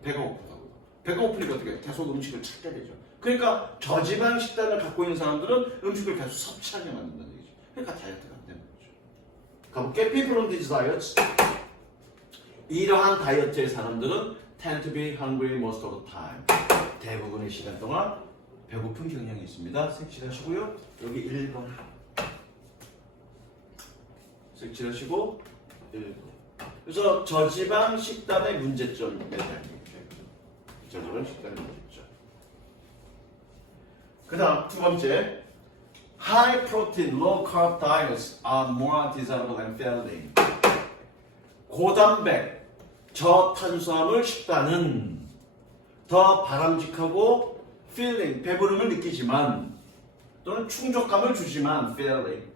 배가 고프다고. 배가 고프니까 어떻게 해? 계속 음식을 찾게 되죠. 그러니까 저지방 식단을 갖고 있는 사람들은 음식을 계속 섭취하게 만든다는 얘기죠. 그러니까 다이어트가 안 되는 거죠. 가볼게. People on these diets. 이러한 다이어트의 사람들은 tend to be hungry most of the time. 대부분의 시간 동안 배고픈 경향이 있습니다. 색칠하시고요. 여기 1번. 색칠하시고 1번. 그래서 저지방 식단의 문제점에 대한 얘기죠. 저지방 식단의 문제점. 그 다음 두 번째. High protein, low carb diets are more desirable and failing. 고단백, 저탄수화물 식단은 더 바람직하고 feeling, 배부름을 느끼지만 또는 충족감을 주지만 failing,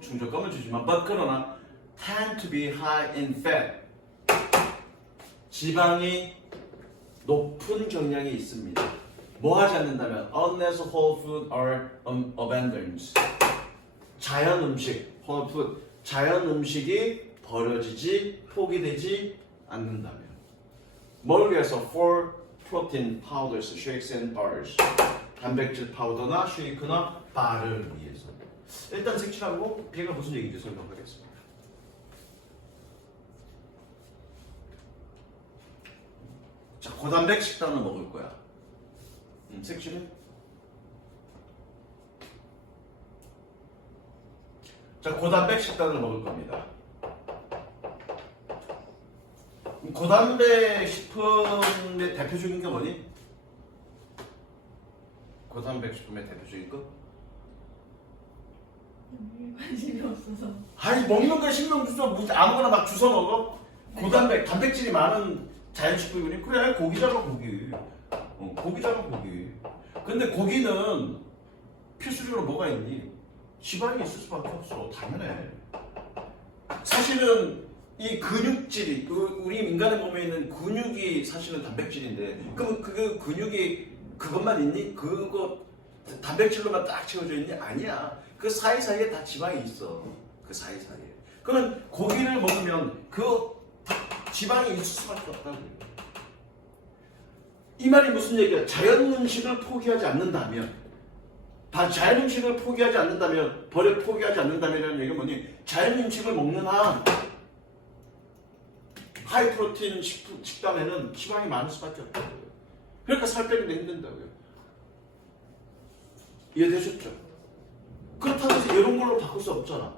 충족감을 주지만 but 그러나 tend to be high in fat 지방이 높은 경향이 있습니다. 뭐 하지 않는다면 unless whole food are abandoned 자연 음식 whole food 자연 음식이 버려지지 포기되지 않는다면 뭘 위해서 for protein powders, shakes and bars 단백질 파우더나 쉐이크나 바를 위해서 일단 색칠하고 걔가 무슨 얘기인지 설명하겠습니다. 자, 고단백 식단을 먹을 거야. 색칠해? 자, 고단백 식단을 먹을 겁니다. 고단백 식품의 대표적인 게 뭐니? 고단백 식품의 대표적인 거? 관심이 없어서. 아니 먹는 거 신경 주서 아무거나 막 주워 먹어? 고단백, 단백질이 많은 자연식품이니 그래 고기잖아 고기. 고기잖아 고기. 근데 고기는 필수적으로 뭐가 있니? 지방이 있을 수밖에 없어. 당연해. 사실은 이 근육질이 우리 인간의 몸에 있는 근육이 사실은 단백질인데 그럼 그 근육이 그것만 있니? 그거 단백질로만 딱 채워져 있니? 아니야. 그 사이사이에 다 지방이 있어. 그 사이사이에. 그러면 고기를 먹으면 그 지방이 있을 수밖에 없다고. 이 말이 무슨 얘기야? 자연 음식을 포기하지 않는다면 자연 음식을 포기하지 않는다면 포기하지 않는다면 얘기는 뭐니? 자연 음식을 먹는 한 하이 프로틴 식단에는 지방이 많을 수밖에 없다고요. 그러니까 살 빼기도 힘든다고요. 이해되셨죠? 그렇다고 해서 이런 걸로 바꿀 수 없잖아.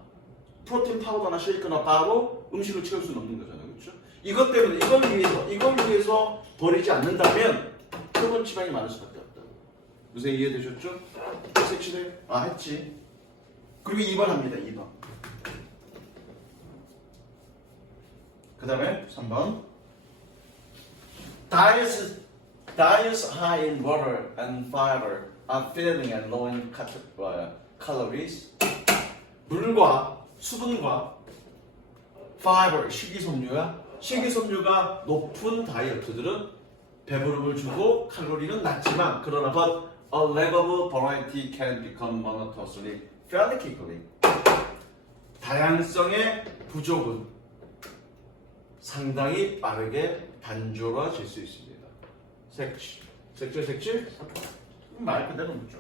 프로틴 파우더나 쉐이크나 바로 음식을 채울 수는 없는 거잖아요. 그렇죠? 이것 때문에 이걸 위해서 버리지 않는다면 그건 지방이 많을 수밖에 없다고. 무슨 이해되셨죠? 색칠해? 했지. 그리고 2번 합니다. 2번. 그 다음에 3번. Diets high in water and fiber are filling and low in calories. 물과 수분과 fiber, 식이섬유가 높은 다이어트들은 배부름을 주고 칼로리는 낮지만 그러나 but a lack of variety can become monotonously fairly quickly. 다양성의 부족은 상당히 빠르게 단조로워질 수 있습니다. 색칠? 말 그대로 묻죠.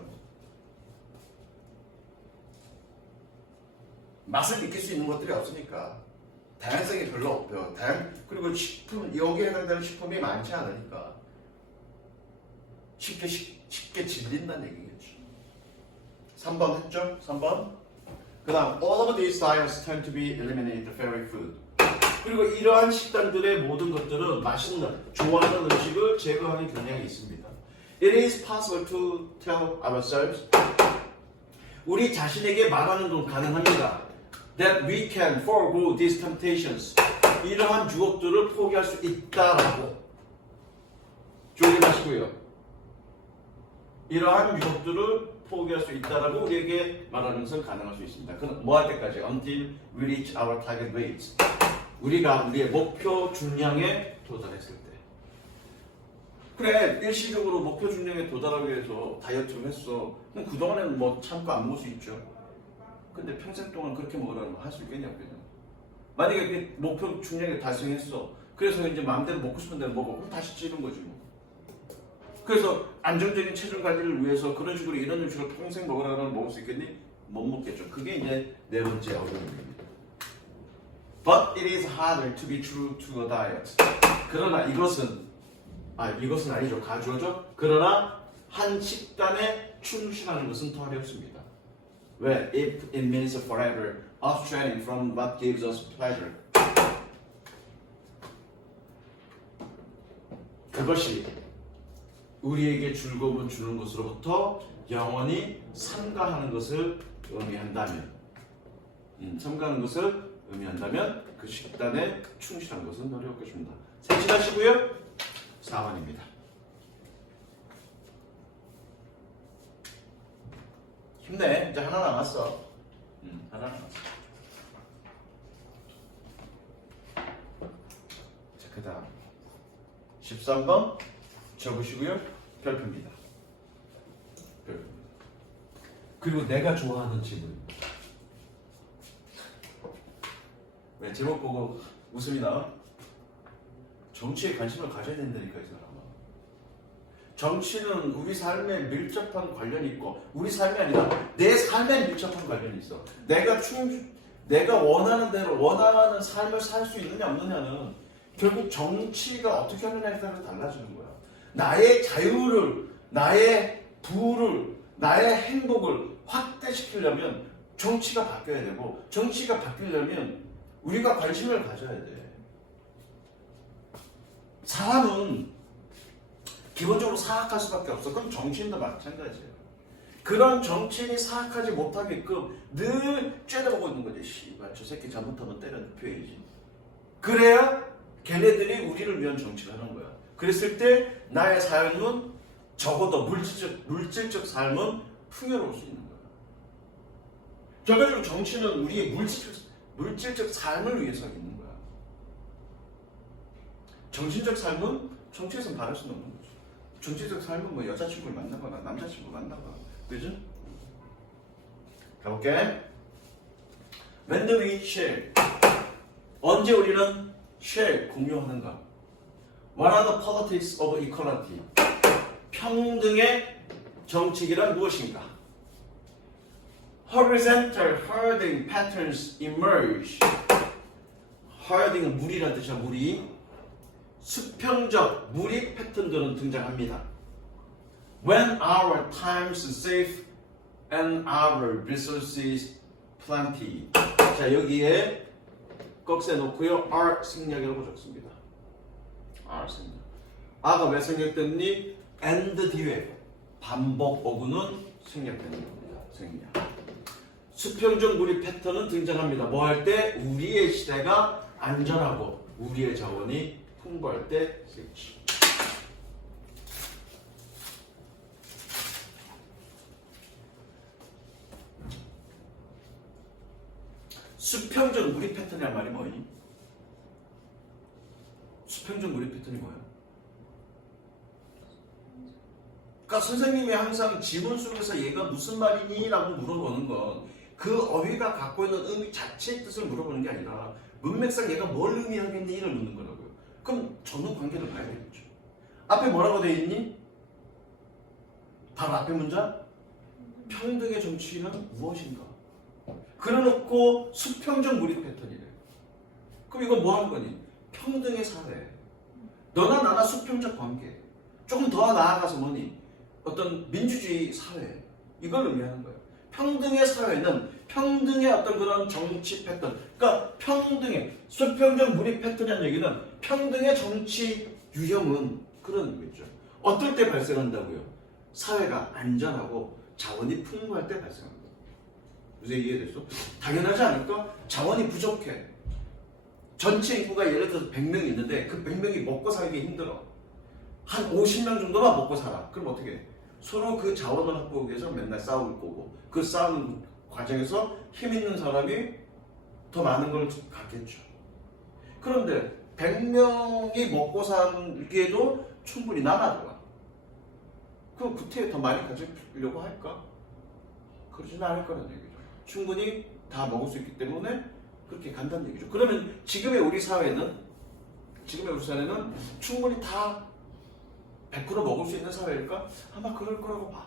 맛을 느낄 수 있는 것들이 없으니까 다양성이 별로 없고요. 그리고 식품 여기에 해당되는 식품이 많지 않으니까 쉽게 질린다는 얘기겠죠. 3번 했죠? 3번. 그 다음 all of these diets tend to be eliminated very food. 그리고 이러한 식단들의 모든 것들은 맛있는, 좋아하는 음식을 제거하는 경향이 있습니다. It is possible to tell ourselves 우리 자신에게 말하는 건 가능합니다. That we can forego these temptations. 이러한 유혹들을 포기할 수 있다라고. 조심하시고요. 이러한 유혹들을 포기할 수 있다라고 우리에게 말하는 것은 가능할 수 있습니다. 그럼 뭐 할 때까지? Until we reach our target weight. 우리가 우리의 목표 중량에 도달했을 때. 그래, 일시적으로 목표 중량에 도달하기 위해서 다이어트를 했어. 그럼 그동안에는 뭐 참고 안 먹을 수 있죠. 근데 평생 동안 그렇게 먹으라면 할 수 있겠냐, 없겠냐. 만약에 그 목표 중량에 달성했어. 그래서 이제 마음대로 먹고 싶은 대로 먹어. 그럼 다시 찌는 거지 뭐. 그래서 안정적인 체중 관리를 위해서 그런 식으로 이런 음식을 평생 먹으라면 먹을 수 있겠니? 못 먹겠죠. 그게 이제 네 번째 어려움입니다. But it is harder to be true to a diet. 그러나 이것은 아니죠. 가주어죠. 그러나 한 식단에 충실하는 것은 더 어렵습니다. 왜? If it means forever abstraining from what gives us pleasure. 그것이 우리에게 즐거움을 주는 것으로부터 영원히 삼가하는 것을 의미한다면 그 식단에 충실한 것은 어려울 것입니다. 색칠하시고요. 4번입니다. 힘내. 이제 하나 남았어. 하나 남았어. 그 다음 13번 적으시고요. 별표입니다. 별표. 그리고 내가 좋아하는 질문. 왜 제목 보고 웃음이 나와? 정치에 관심을 가져야 된다니까 이 사람아. 정치는 우리 삶에 밀접한 관련이 있고 우리 삶이 아니라 내 삶에 밀접한 관련이 있어. 내가 원하는 대로 원하는 삶을 살 수 있느냐 없느냐는 결국 정치가 어떻게 하느냐에 따라 달라지는 거야. 나의 자유를, 나의 부를, 나의 행복을 확대시키려면 정치가 바뀌어야 되고 정치가 바뀌려면 우리가 관심을 가져야 돼. 사람은 기본적으로 사악할 수밖에 없어. 그럼 정치인도 마찬가지예요. 그런 정치인이 사악하지 못하게끔 늘 째려보고 있는 거지. 씨발 저 새끼 잘못하면 때려 눕혀야지. 그래야 걔네들이 우리를 위한 정치를 하는 거야. 그랬을 때 나의 삶은 적어도 물질적 삶은 풍요로울 수 있는 거야. 결과적으로 정치는 우리의 물질적 삶을 위해서 있는 거야. 정신적 삶은 정치에서는 바랄 수는 없는 거죠. 정치적 삶은 뭐 여자친구를 만나거나 남자친구를 만나거나, 그죠? 가볼게. When do we share? 언제 우리는 share, 공유하는가? What are the politics of equality? 평등의 정치기란 무엇인가? Horizontal herding patterns emerge. herding은 무리란 뜻이야, 무리. 수평적 무리 패턴들은 등장합니다. When our times safe and our resources plenty. 자, 여기에 꺽쇠 놓고요. R 생략이라고 적습니다. R 생략. R가 왜 생략됐니? and 뒤에 반복 어구는 생략되는 겁니다. 생략. 수평적 무리 패턴은 등장합니다. 뭐 할 때? 우리의 시대가 안전하고 우리의 자원이 풍부할 때 쓰지. 수평적 무리 패턴이란 말이 뭐니? 수평적 무리 패턴이 뭐야? 그러니까 선생님이 항상 지문 속에서 얘가 무슨 말이니? 라고 물어보는 건 그 어휘가 갖고 있는 의미 자체의 뜻을 물어보는 게 아니라 문맥상 얘가 뭘 의미하겠니?를 묻는 거라고요. 그럼 전후 관계를 봐야 되겠죠. 앞에 뭐라고 되어 있니? 바로 앞에 문장? 평등의 정치는 무엇인가? 그래놓고 수평적 무리 패턴이래. 그럼 이건 뭐 하는 거니? 평등의 사회. 너나 나나 수평적 관계. 조금 더 나아가서 뭐니? 어떤 민주주의 사회. 이걸 의미하는 거예요. 평등의 사회는 평등의 어떤 그런 정치 패턴. 그러니까 평등의 수평적 무리 패턴이라는 얘기는 평등의 정치 유형은 그런 의미죠. 어떨 때 발생한다고요? 사회가 안전하고 자원이 풍부할 때 발생합니다. 무슨 이해됐어? 당연하지 않을까? 자원이 부족해. 전체 인구가 예를 들어서 100명이 있는데 그 100명이 먹고 살기 힘들어. 한 50명 정도만 먹고 살아. 그럼 어떻게 해? 서로 그 자원을 확보하기 위해서 맨날 싸울 거고 그 싸우는 과정에서 힘 있는 사람이 더 많은 걸 갖겠죠. 그런데 100명이 먹고 살기에도 충분히 남아들어. 그럼 그때 더 많이 가지려고 할까? 그러지는 않을 거라는 얘기죠. 충분히 다 먹을 수 있기 때문에 그렇게 간다는 얘기죠. 그러면 지금의 우리 사회는 충분히 다 100% 먹을 수 있는 사회일까? 아마 그럴 거라고 봐.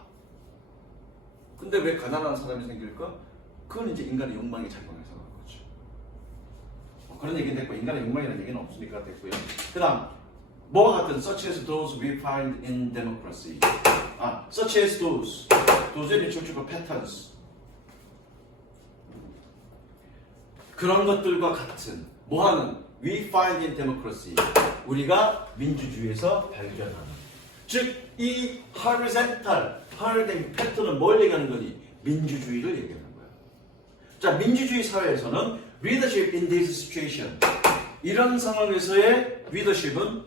근데 왜 가난한 사람이 생길까? 그건 이제 인간의 욕망이 작용해서 그런 거죠. 그런 얘기는 됐고 인간의 욕망이라는 얘기는 없으니까 됐고요. 그 다음 뭐와 같은 such as those we find in democracy. such as those. Those의 밀접주고 patterns. 그런 것들과 같은 뭐하는 we find in democracy. 우리가 민주주의에서 발견하는. 즉, 이 horizontal, herding 패턴은 뭘 얘기하는 거니? 민주주의를 얘기하는 거야. 자, 민주주의 사회에서는 leadership in this situation. 이런 상황에서의 leadership은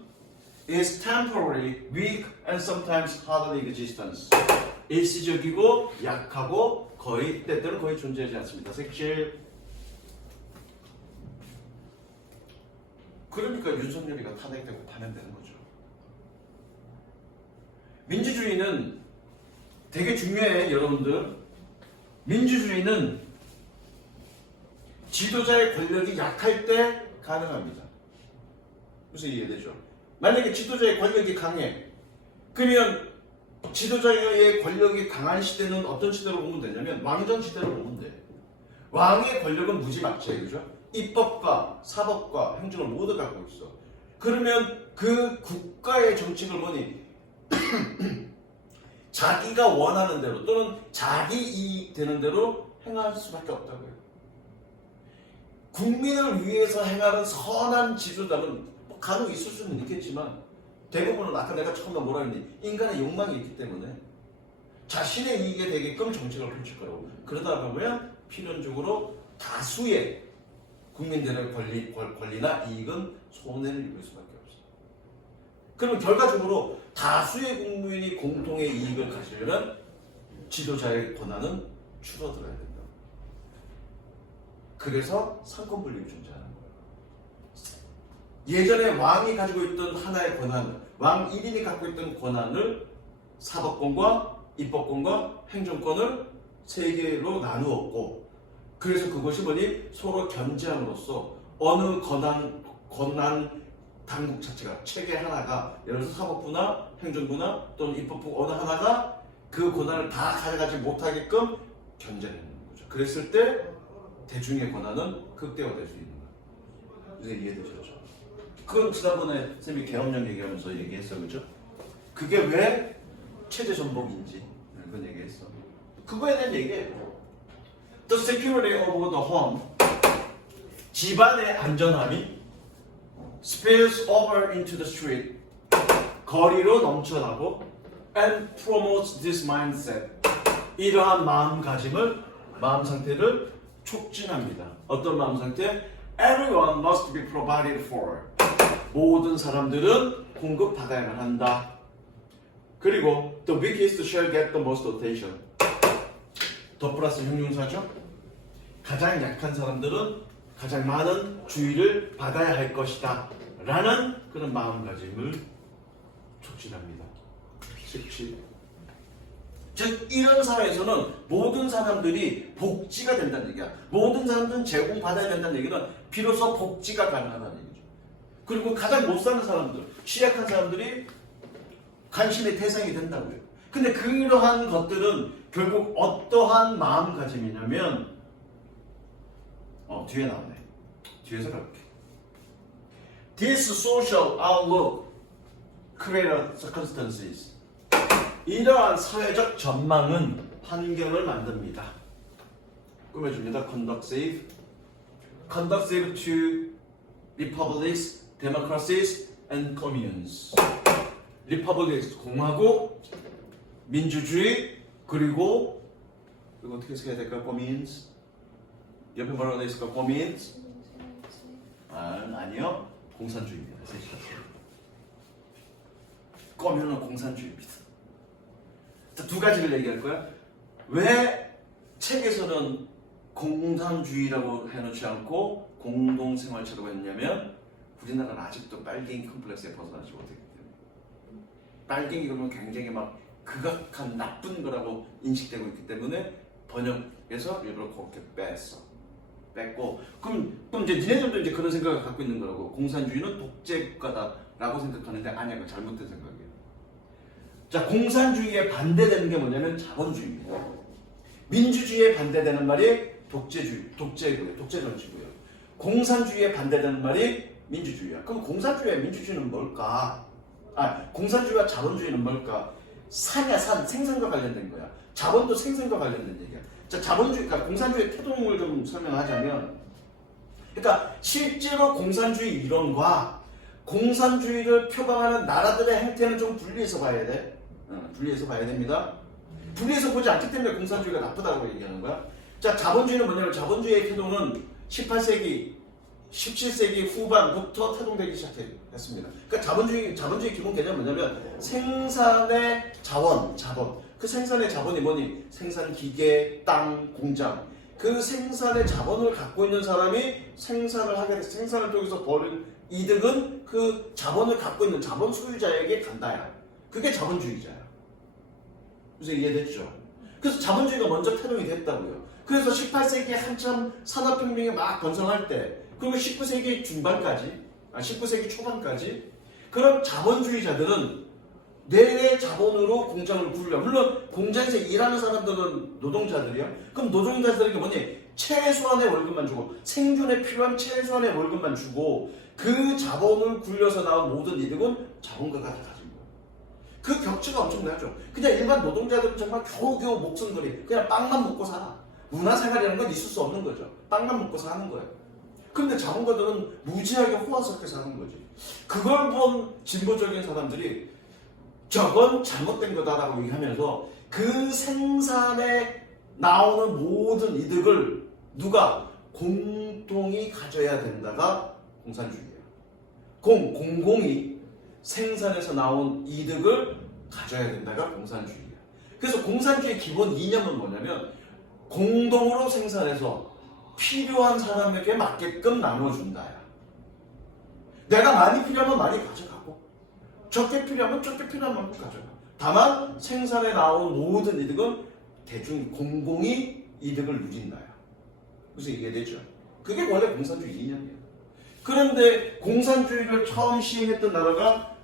is temporary, weak, and sometimes hardly existence. 일시적이고 약하고 때때는 거의 존재하지 않습니다. 색칠. 그러니까 윤석열이가 탄핵되고 파면되는 거죠. 민주주의는 되게 중요해, 여러분들. 민주주의는 지도자의 권력이 약할 때 가능합니다. 무슨 이해되죠? 만약에 지도자의 권력이 강해, 그러면 지도자의 권력이 강한 시대는 어떤 시대로 보면 되냐면 왕정 시대로 보면 돼. 왕의 권력은 무지막지해, 그죠? 입법과 사법과 행정을 모두 갖고 있어. 그러면 그 국가의 정책을 뭐니? 자기가 원하는 대로 또는 자기 이익 되는 대로 행할 수밖에 없다고요. 국민을 위해서 행하는 선한 지도자는 간혹 있을 수는 있겠지만 대부분은 아까 내가 처음에 뭐라 했니? 인간의 욕망이 있기 때문에 자신의 이익에 되게끔 정책을 펼칠 거라고. 그러다 보면 필연적으로 다수의 국민들의 권리나 이익은 손해를 입을 수밖에 없어요. 그러면 결과적으로 다수의 국민이 공통의 이익을 가지려면 지도자의 권한은 줄어들어야 된다. 그래서 상권분립이 존재하는 거예요. 예전에 왕이 가지고 있던 하나의 권한, 왕 1인이 갖고 있던 권한을 사법권과 입법권과 행정권을 세 개로 나누었고, 그래서 그것이 뭐니? 서로 견제함으로써 어느 권한 당국 자체가, 체계 하나가, 예를 들어서 사법부나 행정부나 또는 입법부 어느 하나가 그 권한을 다 가져가지 못하게끔 견제하는 거죠. 그랬을 때 대중의 권한은 극대화될 수 있는 거예요. 이제 이해되셨죠? 그건 지난번에 쌤이 계엄령 얘기하면서 얘기했어, 그죠? 그게 왜 체제 전복인지 그건 얘기했어. 그거에 대한 얘기예요. The security of the home, 집안의 안전함이 spills over into the street, 거리로 넘쳐나고 and promotes this mindset, 이러한 마음가짐을, 마음 상태를 촉진합니다. 어떤 마음 상태? Everyone must be provided for, 모든 사람들은 공급받아야만 한다. 그리고 the weakest shall get the most attention, 더 플러스 형용사죠. 가장 약한 사람들은 가장 많은 주의를 받아야 할 것이다 라는 그런 마음가짐을 촉진합니다. 17. 즉 이런 사회에서는 모든 사람들이 복지가 된다는 얘기야. 모든 사람들은 제공받아야 된다는 얘기는 비로소 복지가 가능하다는 얘기죠. 그리고 가장 못 사는 사람들, 취약한 사람들이 관심의 대상이 된다고요. 근데 그러한 것들은 결국 어떠한 마음가짐이냐면 뒤에 나오네. 뒤에서 갈게. This social outlook create circumstances, 이러한 사회적 전망은 환경을 만듭니다. 꾸며줍니다. Conducive to republics, democracies, and communes. republics 공화국, 민주주의, 그리고 이거 어떻게 써야 될까? communes. 옆에 뭐라고 돼 있을까? communes. 아니요. 공산주의입니다. commune은 공산주의입니다. 두 가지를 얘기할 거야. 왜 책에서는 공산주의라고 해놓지 않고 공동생활처라고 했냐면 우리나라는 아직도 빨갱이 컴플렉스에 벗어나지 못했기 때문에, 빨갱이 그러면 굉장히 막 극악한 나쁜 거라고 인식되고 있기 때문에 번역에서 일부러 그렇게 뺐고, 그럼 이제 니네들도 이제 그런 생각을 갖고 있는 거라고. 공산주의는 독재 국가다라고 생각하는데 아니야, 그건 잘못된 생각이에요. 자, 공산주의에 반대되는 게 뭐냐면 자본주의입니다. 민주주의에 반대되는 말이 독재 정치고요. 공산주의에 반대되는 말이 민주주의야. 그럼 공산주의와 민주주의는 뭘까? 공산주의와 자본주의는 뭘까? 산이야, 산. 생산과 관련된 거야. 자본도 생산과 관련된 얘기야. 자, 자본주의, 그러니까 공산주의 태동을 좀 설명하자면, 그러니까 실제로 공산주의 이론과 공산주의를 표방하는 나라들의 행태는 좀 분리해서 봐야 돼. 분리해서 봐야 됩니다. 분리해서 보지 않기 때문에 공산주의가 나쁘다고 얘기하는 거야. 자, 자본주의는 뭐냐면 자본주의의 태동은 18세기, 17세기 후반부터 태동되기 시작했습니다. 그러니까 자본주의 기본 개념은 뭐냐면 생산의 자본. 그 생산의 자본이 뭐니? 생산 기계, 땅, 공장. 그 생산의 자본을 갖고 있는 사람이 생산을 하게 돼서 생산을 통해서 벌은 이득은 그 자본을 갖고 있는 자본 소유자에게 간다야. 그게 자본주의자야. 그래서 이해됐죠? 그래서 자본주의가 먼저 태동이 됐다고요. 그래서 18세기에 한참 산업혁명이 막 번성할 때, 그리고 19세기 중반까지, 19세기 초반까지 그런 자본주의자들은 내 자본으로 공장을 굴려. 물론 공장에서 일하는 사람들은 노동자들이야. 그럼 노동자들에게 뭐니? 최소한의 월급만 주고 생존에 필요한 최소한의 월급만 주고 그 자본을 굴려서 나온 모든 이득은 자본가가 다 가진 거야. 그 격차가 엄청나죠. 그냥 일반 노동자들은 정말 겨우겨우 목숨걸이 그냥 빵만 먹고 살아. 문화생활이라는 건 있을 수 없는 거죠. 빵만 먹고 사는 거예요. 그런데 자본가들은 무지하게 호화스럽게 사는 거지. 그걸 본 진보적인 사람들이 저건 잘못된 거다라고 얘기하면서 그 생산에 나오는 모든 이득을 누가 공동이 가져야 된다가 공산주의예요. 공공이 생산에서 나온 이득을 가져야 된다가 공산주의예요. 그래서 공산주의의 기본 이념은 뭐냐면 공동으로 생산해서 필요한 사람에게 맞게끔 나눠준다야. 내가 많이 필요하면 많이 가져가고 적게 필요하면 적게 필요한 만큼 가져가. 다만 생산에 나온 모든 이득은 대중 공공이 이득을 누린다야. 그래서 이게 되죠. 그게 원래 공산주의 이념이에요. 그런데 공산주의를 처음 시행했던 나라가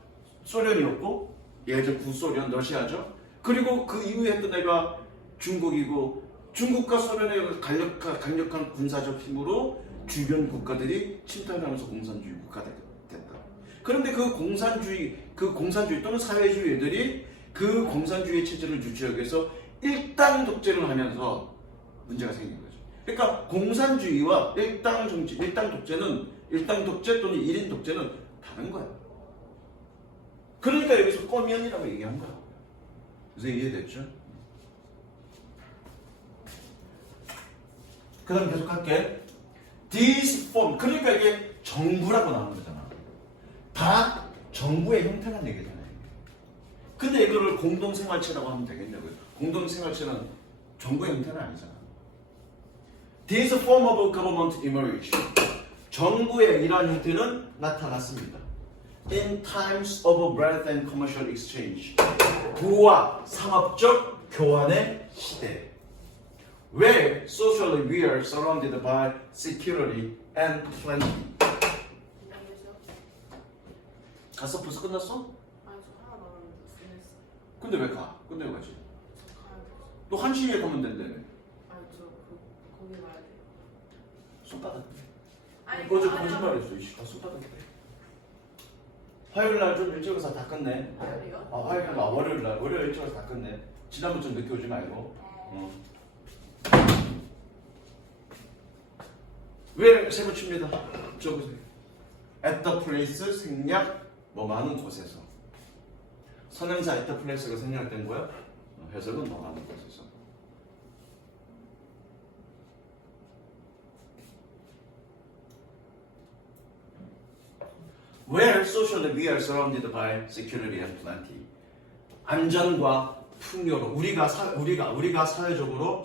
소련이었고, 예전 구소련 러시아죠. 그리고 그 이후에 했던 애가 중국이고, 중국과 소련의 강력한 군사적 힘으로 주변 국가들이 침탈하면서 공산주의 국가가 됐다. 그런데 그 공산주의 또는 사회주의들이 그 공산주의 체제를 유지하기 위해서 일당 독재를 하면서 문제가 생긴 거죠. 그러니까 공산주의와 일당 정치, 일당 독재 또는 1인 독재는 다른 거야. 그러니까 여기서 꺼면이라고 얘기한 거야. 그래서 이해됐죠? 그 다음 계속 할게. This form, 그러니까 이게 정부라고 나오는 거잖아. 다 정부의 형태란 얘기잖아요. 근데 이거를 공동생활체라고 하면 되겠냐고요. 공동생활체는 정부의 형태는 아니잖아. This form of government emerged. 정부의 이러한 형태는 나타났습니다. In times of breadth and commercial exchange. 부와 상업적 교환의 시대. Where socially we are surrounded by security and plenty. 갔어? 벌써 끝났어? 아니 저 하나 남았는데 끝냈어. 근데 왜 가? 끝내고 가지. 저 가야 돼. 또 1시에 가면 된다며. 아니 저 거기 가야 돼. 손바닥. 아니 어제 거짓말했어. 이씨, 손바닥. 화요일 날 좀 일찍 와서 다 끝내. 화요일이요? 화요일 날, 월요일 날, 월요일 일찍 와서 다 끝내. 지난번 좀 늦게 오지 말고. 왜 세 붙입니다. 적으세요. At the place 생략 뭐 많은 곳에서. 선행사 at the place가 생략된 거야. 해석은 뭐 많은 곳에서. Where socially we are surrounded by security and plenty. 안전과 풍요로 우리가 사회적으로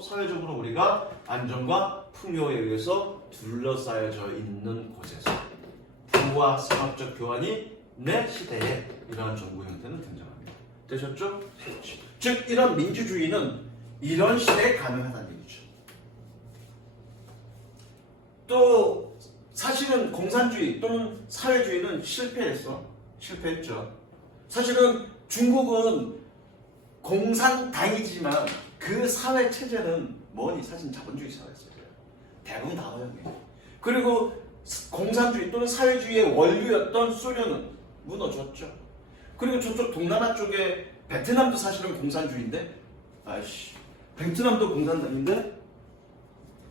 우리가 안전과 풍요에 의해서 둘러싸여져 있는 곳에서 부와 상업적 교환이 내 시대에 이러한 정부 형태는 등장합니다. 되셨죠? 즉 이런 민주주의는 이런 시대에 가능하다는 얘기죠. 또 사실은 공산주의 또는 사회주의는 실패했죠. 사실은 중국은 공산당이지만 그 사회 체제는 뭐니 사실 자본주의 사회였어요. 대부분 다 허용해. 그리고 공산주의 또는 사회주의의 원류였던 소련은 무너졌죠. 그리고 저쪽 동남아 쪽에 베트남도 사실은 공산주의인데, 베트남도 공산당인데,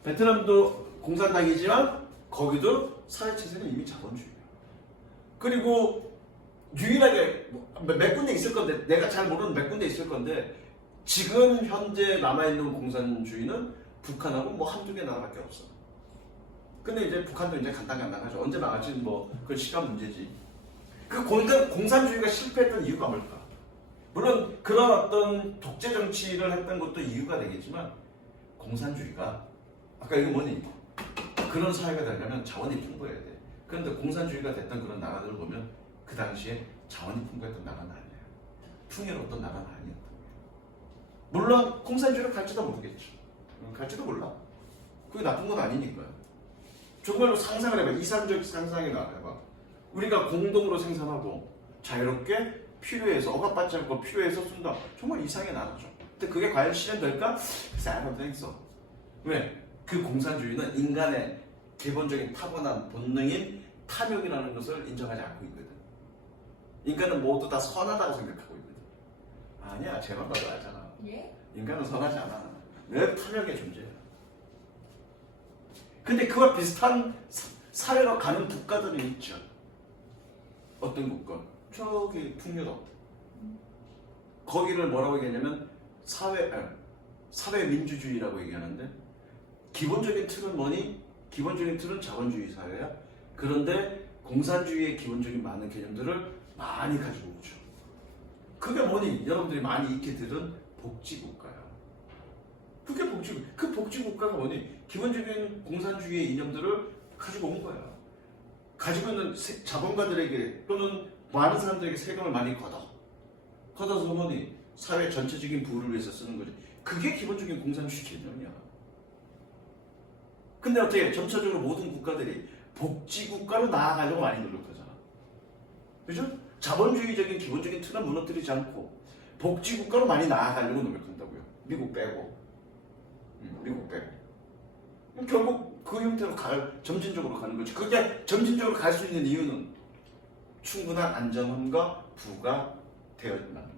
베트남도 공산당이지만 거기도 사회 체제는 이미 자본주의예요. 그리고 유일하게 몇 군데 있을 건데 내가 잘 모르는 몇 군데 있을 건데 지금 현재 남아있는 공산주의는 북한하고 뭐 한두 개 나라밖에 없어. 근데 이제 북한도 이제 간당간당하죠. 언제 나갈지 뭐 그건 시간 문제지. 그 공산주의가 실패했던 이유가 뭘까? 물론 그런 어떤 독재 정치를 했던 것도 이유가 되겠지만 공산주의가 아까 이거 뭐니? 그런 사회가 되려면 자원이 풍부해야 돼. 그런데 공산주의가 됐던 그런 나라들을 보면 그 당시에 자원이 풍부했던 나라는 아니에요. 풍요로웠던 나라는 아니었던 거예요. 물론 공산주의로 갈지도 모르겠죠. 갈지도 몰라. 그게 나쁜 건 아니니까요. 정말로 상상을 해봐. 이상적 상상을 해봐. 우리가 공동으로 생산하고 자유롭게 필요해서 억압받지 않고 필요해서 쓴다. 정말 이상의 나라죠. 근데 그게 과연 실현될까? 그래서 I don't think so. 왜? 그 공산주의는 인간의 기본적인 타고난 본능인 탐욕이라는 것을 인정하지 않고 있거든. 인간은 모두 다 선하다고 생각하고 있거든. 아니야, 제발 봐도 알잖아. 예? 인간은 선하지 않아. 늘 탐욕의 존재야. 근데 그와 비슷한 사회로 가는 국가들이 있죠. 어떤 국가? 저기 북유럽. 거기를 뭐라고 얘기하냐면 사회민주주의라고 얘기하는데 기본적인 틀은 뭐니? 기본적인 틀은 자본주의 사회야. 그런데 공산주의의 기본적인 많은 개념들을 많이 가지고 오죠. 그게 뭐니? 여러분들이 많이 익히 들은 복지국가야. 그게 복지국. 그 복지국가가 뭐니? 기본적인 공산주의의 이념들을 가지고 온 거야. 가지고 있는 자본가들에게 또는 많은 사람들에게 세금을 많이 걷어서 뭐니? 사회 전체적인 부를 위해서 쓰는 거지. 그게 기본적인 공산주의 개념이야. 근데 어떻게 점차적으로 모든 국가들이 복지국가로 나아가려고 많이 노력하잖아. 그죠? 자본주의적인 기본적인 틀은 무너뜨리지 않고 복지국가로 많이 나아가려고 노력한다고요. 미국 빼고. 미국 빼고. 결국 그 형태로 점진적으로 가는 거지. 그게 점진적으로 갈 수 있는 이유는 충분한 안전함과 부가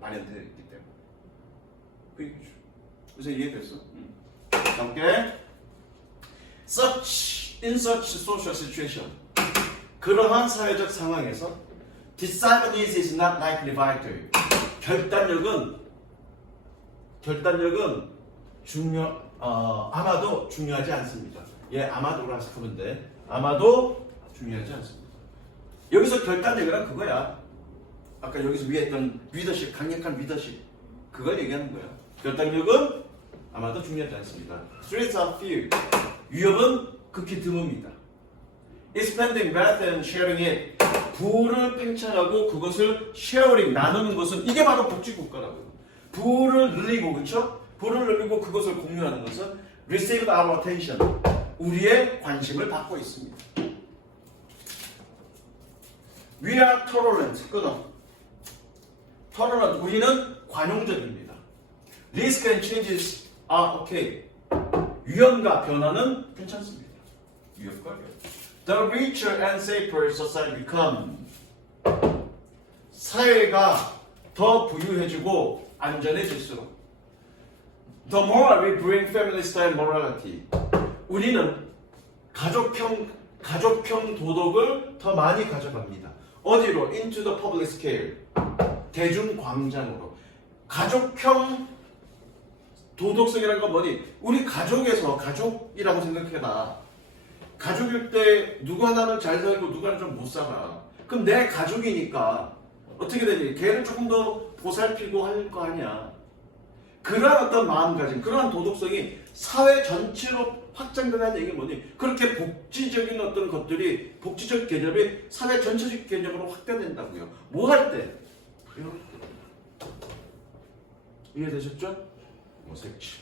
마련되어 있기 때문에. 그 얘기죠. 그래서 이해됐어? 함께 in such social situation, 그러한 사회적 상황에서 decisiveness is not likely vital. 결단력은 아마도 중요하지 않습니다. 예, 아마도로 해석하면 돼. 아마도 중요하지 않습니다. 여기서 결단력이란 그거야. 아까 여기서 위에 했던 리더십, 강력한 리더십, 그걸 얘기하는 거야. 결단력은 아마도 중요하지 않습니다. Threats are few. 위협은 극히 드뭅니다. Expanding wealth and sharing it. 부를 팽창하고 그것을 sharing, 나누는 것은 이게 바로 복지국가라고요. 부를 늘리고, 그렇죠? 부를 늘리고 그것을 공유하는 것은 receive our attention. 우리의 관심을 받고 있습니다. We are tolerant. 끊어. tolerant. 우리는 관용적입니다. Risk and changes are okay. 위험과 변화는 괜찮습니다. 위협과 변화. The richer and safer society become. 사회가 더 부유해지고 안전해질수록 The more we bring family style morality. 우리는 가족형 도덕을 더 많이 가져갑니다. 어디로? Into the public scale. 대중광장으로. 가족형 도덕성이라는 건 뭐니? 우리 가족에서 가족이라고 생각해봐. 가족일 때 누구 하나는 잘 살고 누구 하나는 좀 못 살아. 그럼 내 가족이니까 어떻게 되니? 걔를 조금 더 보살피고 할 거 아니야. 그러한 어떤 마음가짐, 그러한 도덕성이 사회 전체로 확장된다는 얘기는 뭐니? 그렇게 복지적인 어떤 것들이, 복지적 개념이 사회 전체적 개념으로 확대된다고요. 뭐 할 때? 이해되셨죠? 색칠.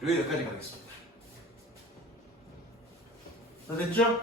그리고 여기까지 가겠습니다. 다 됐죠?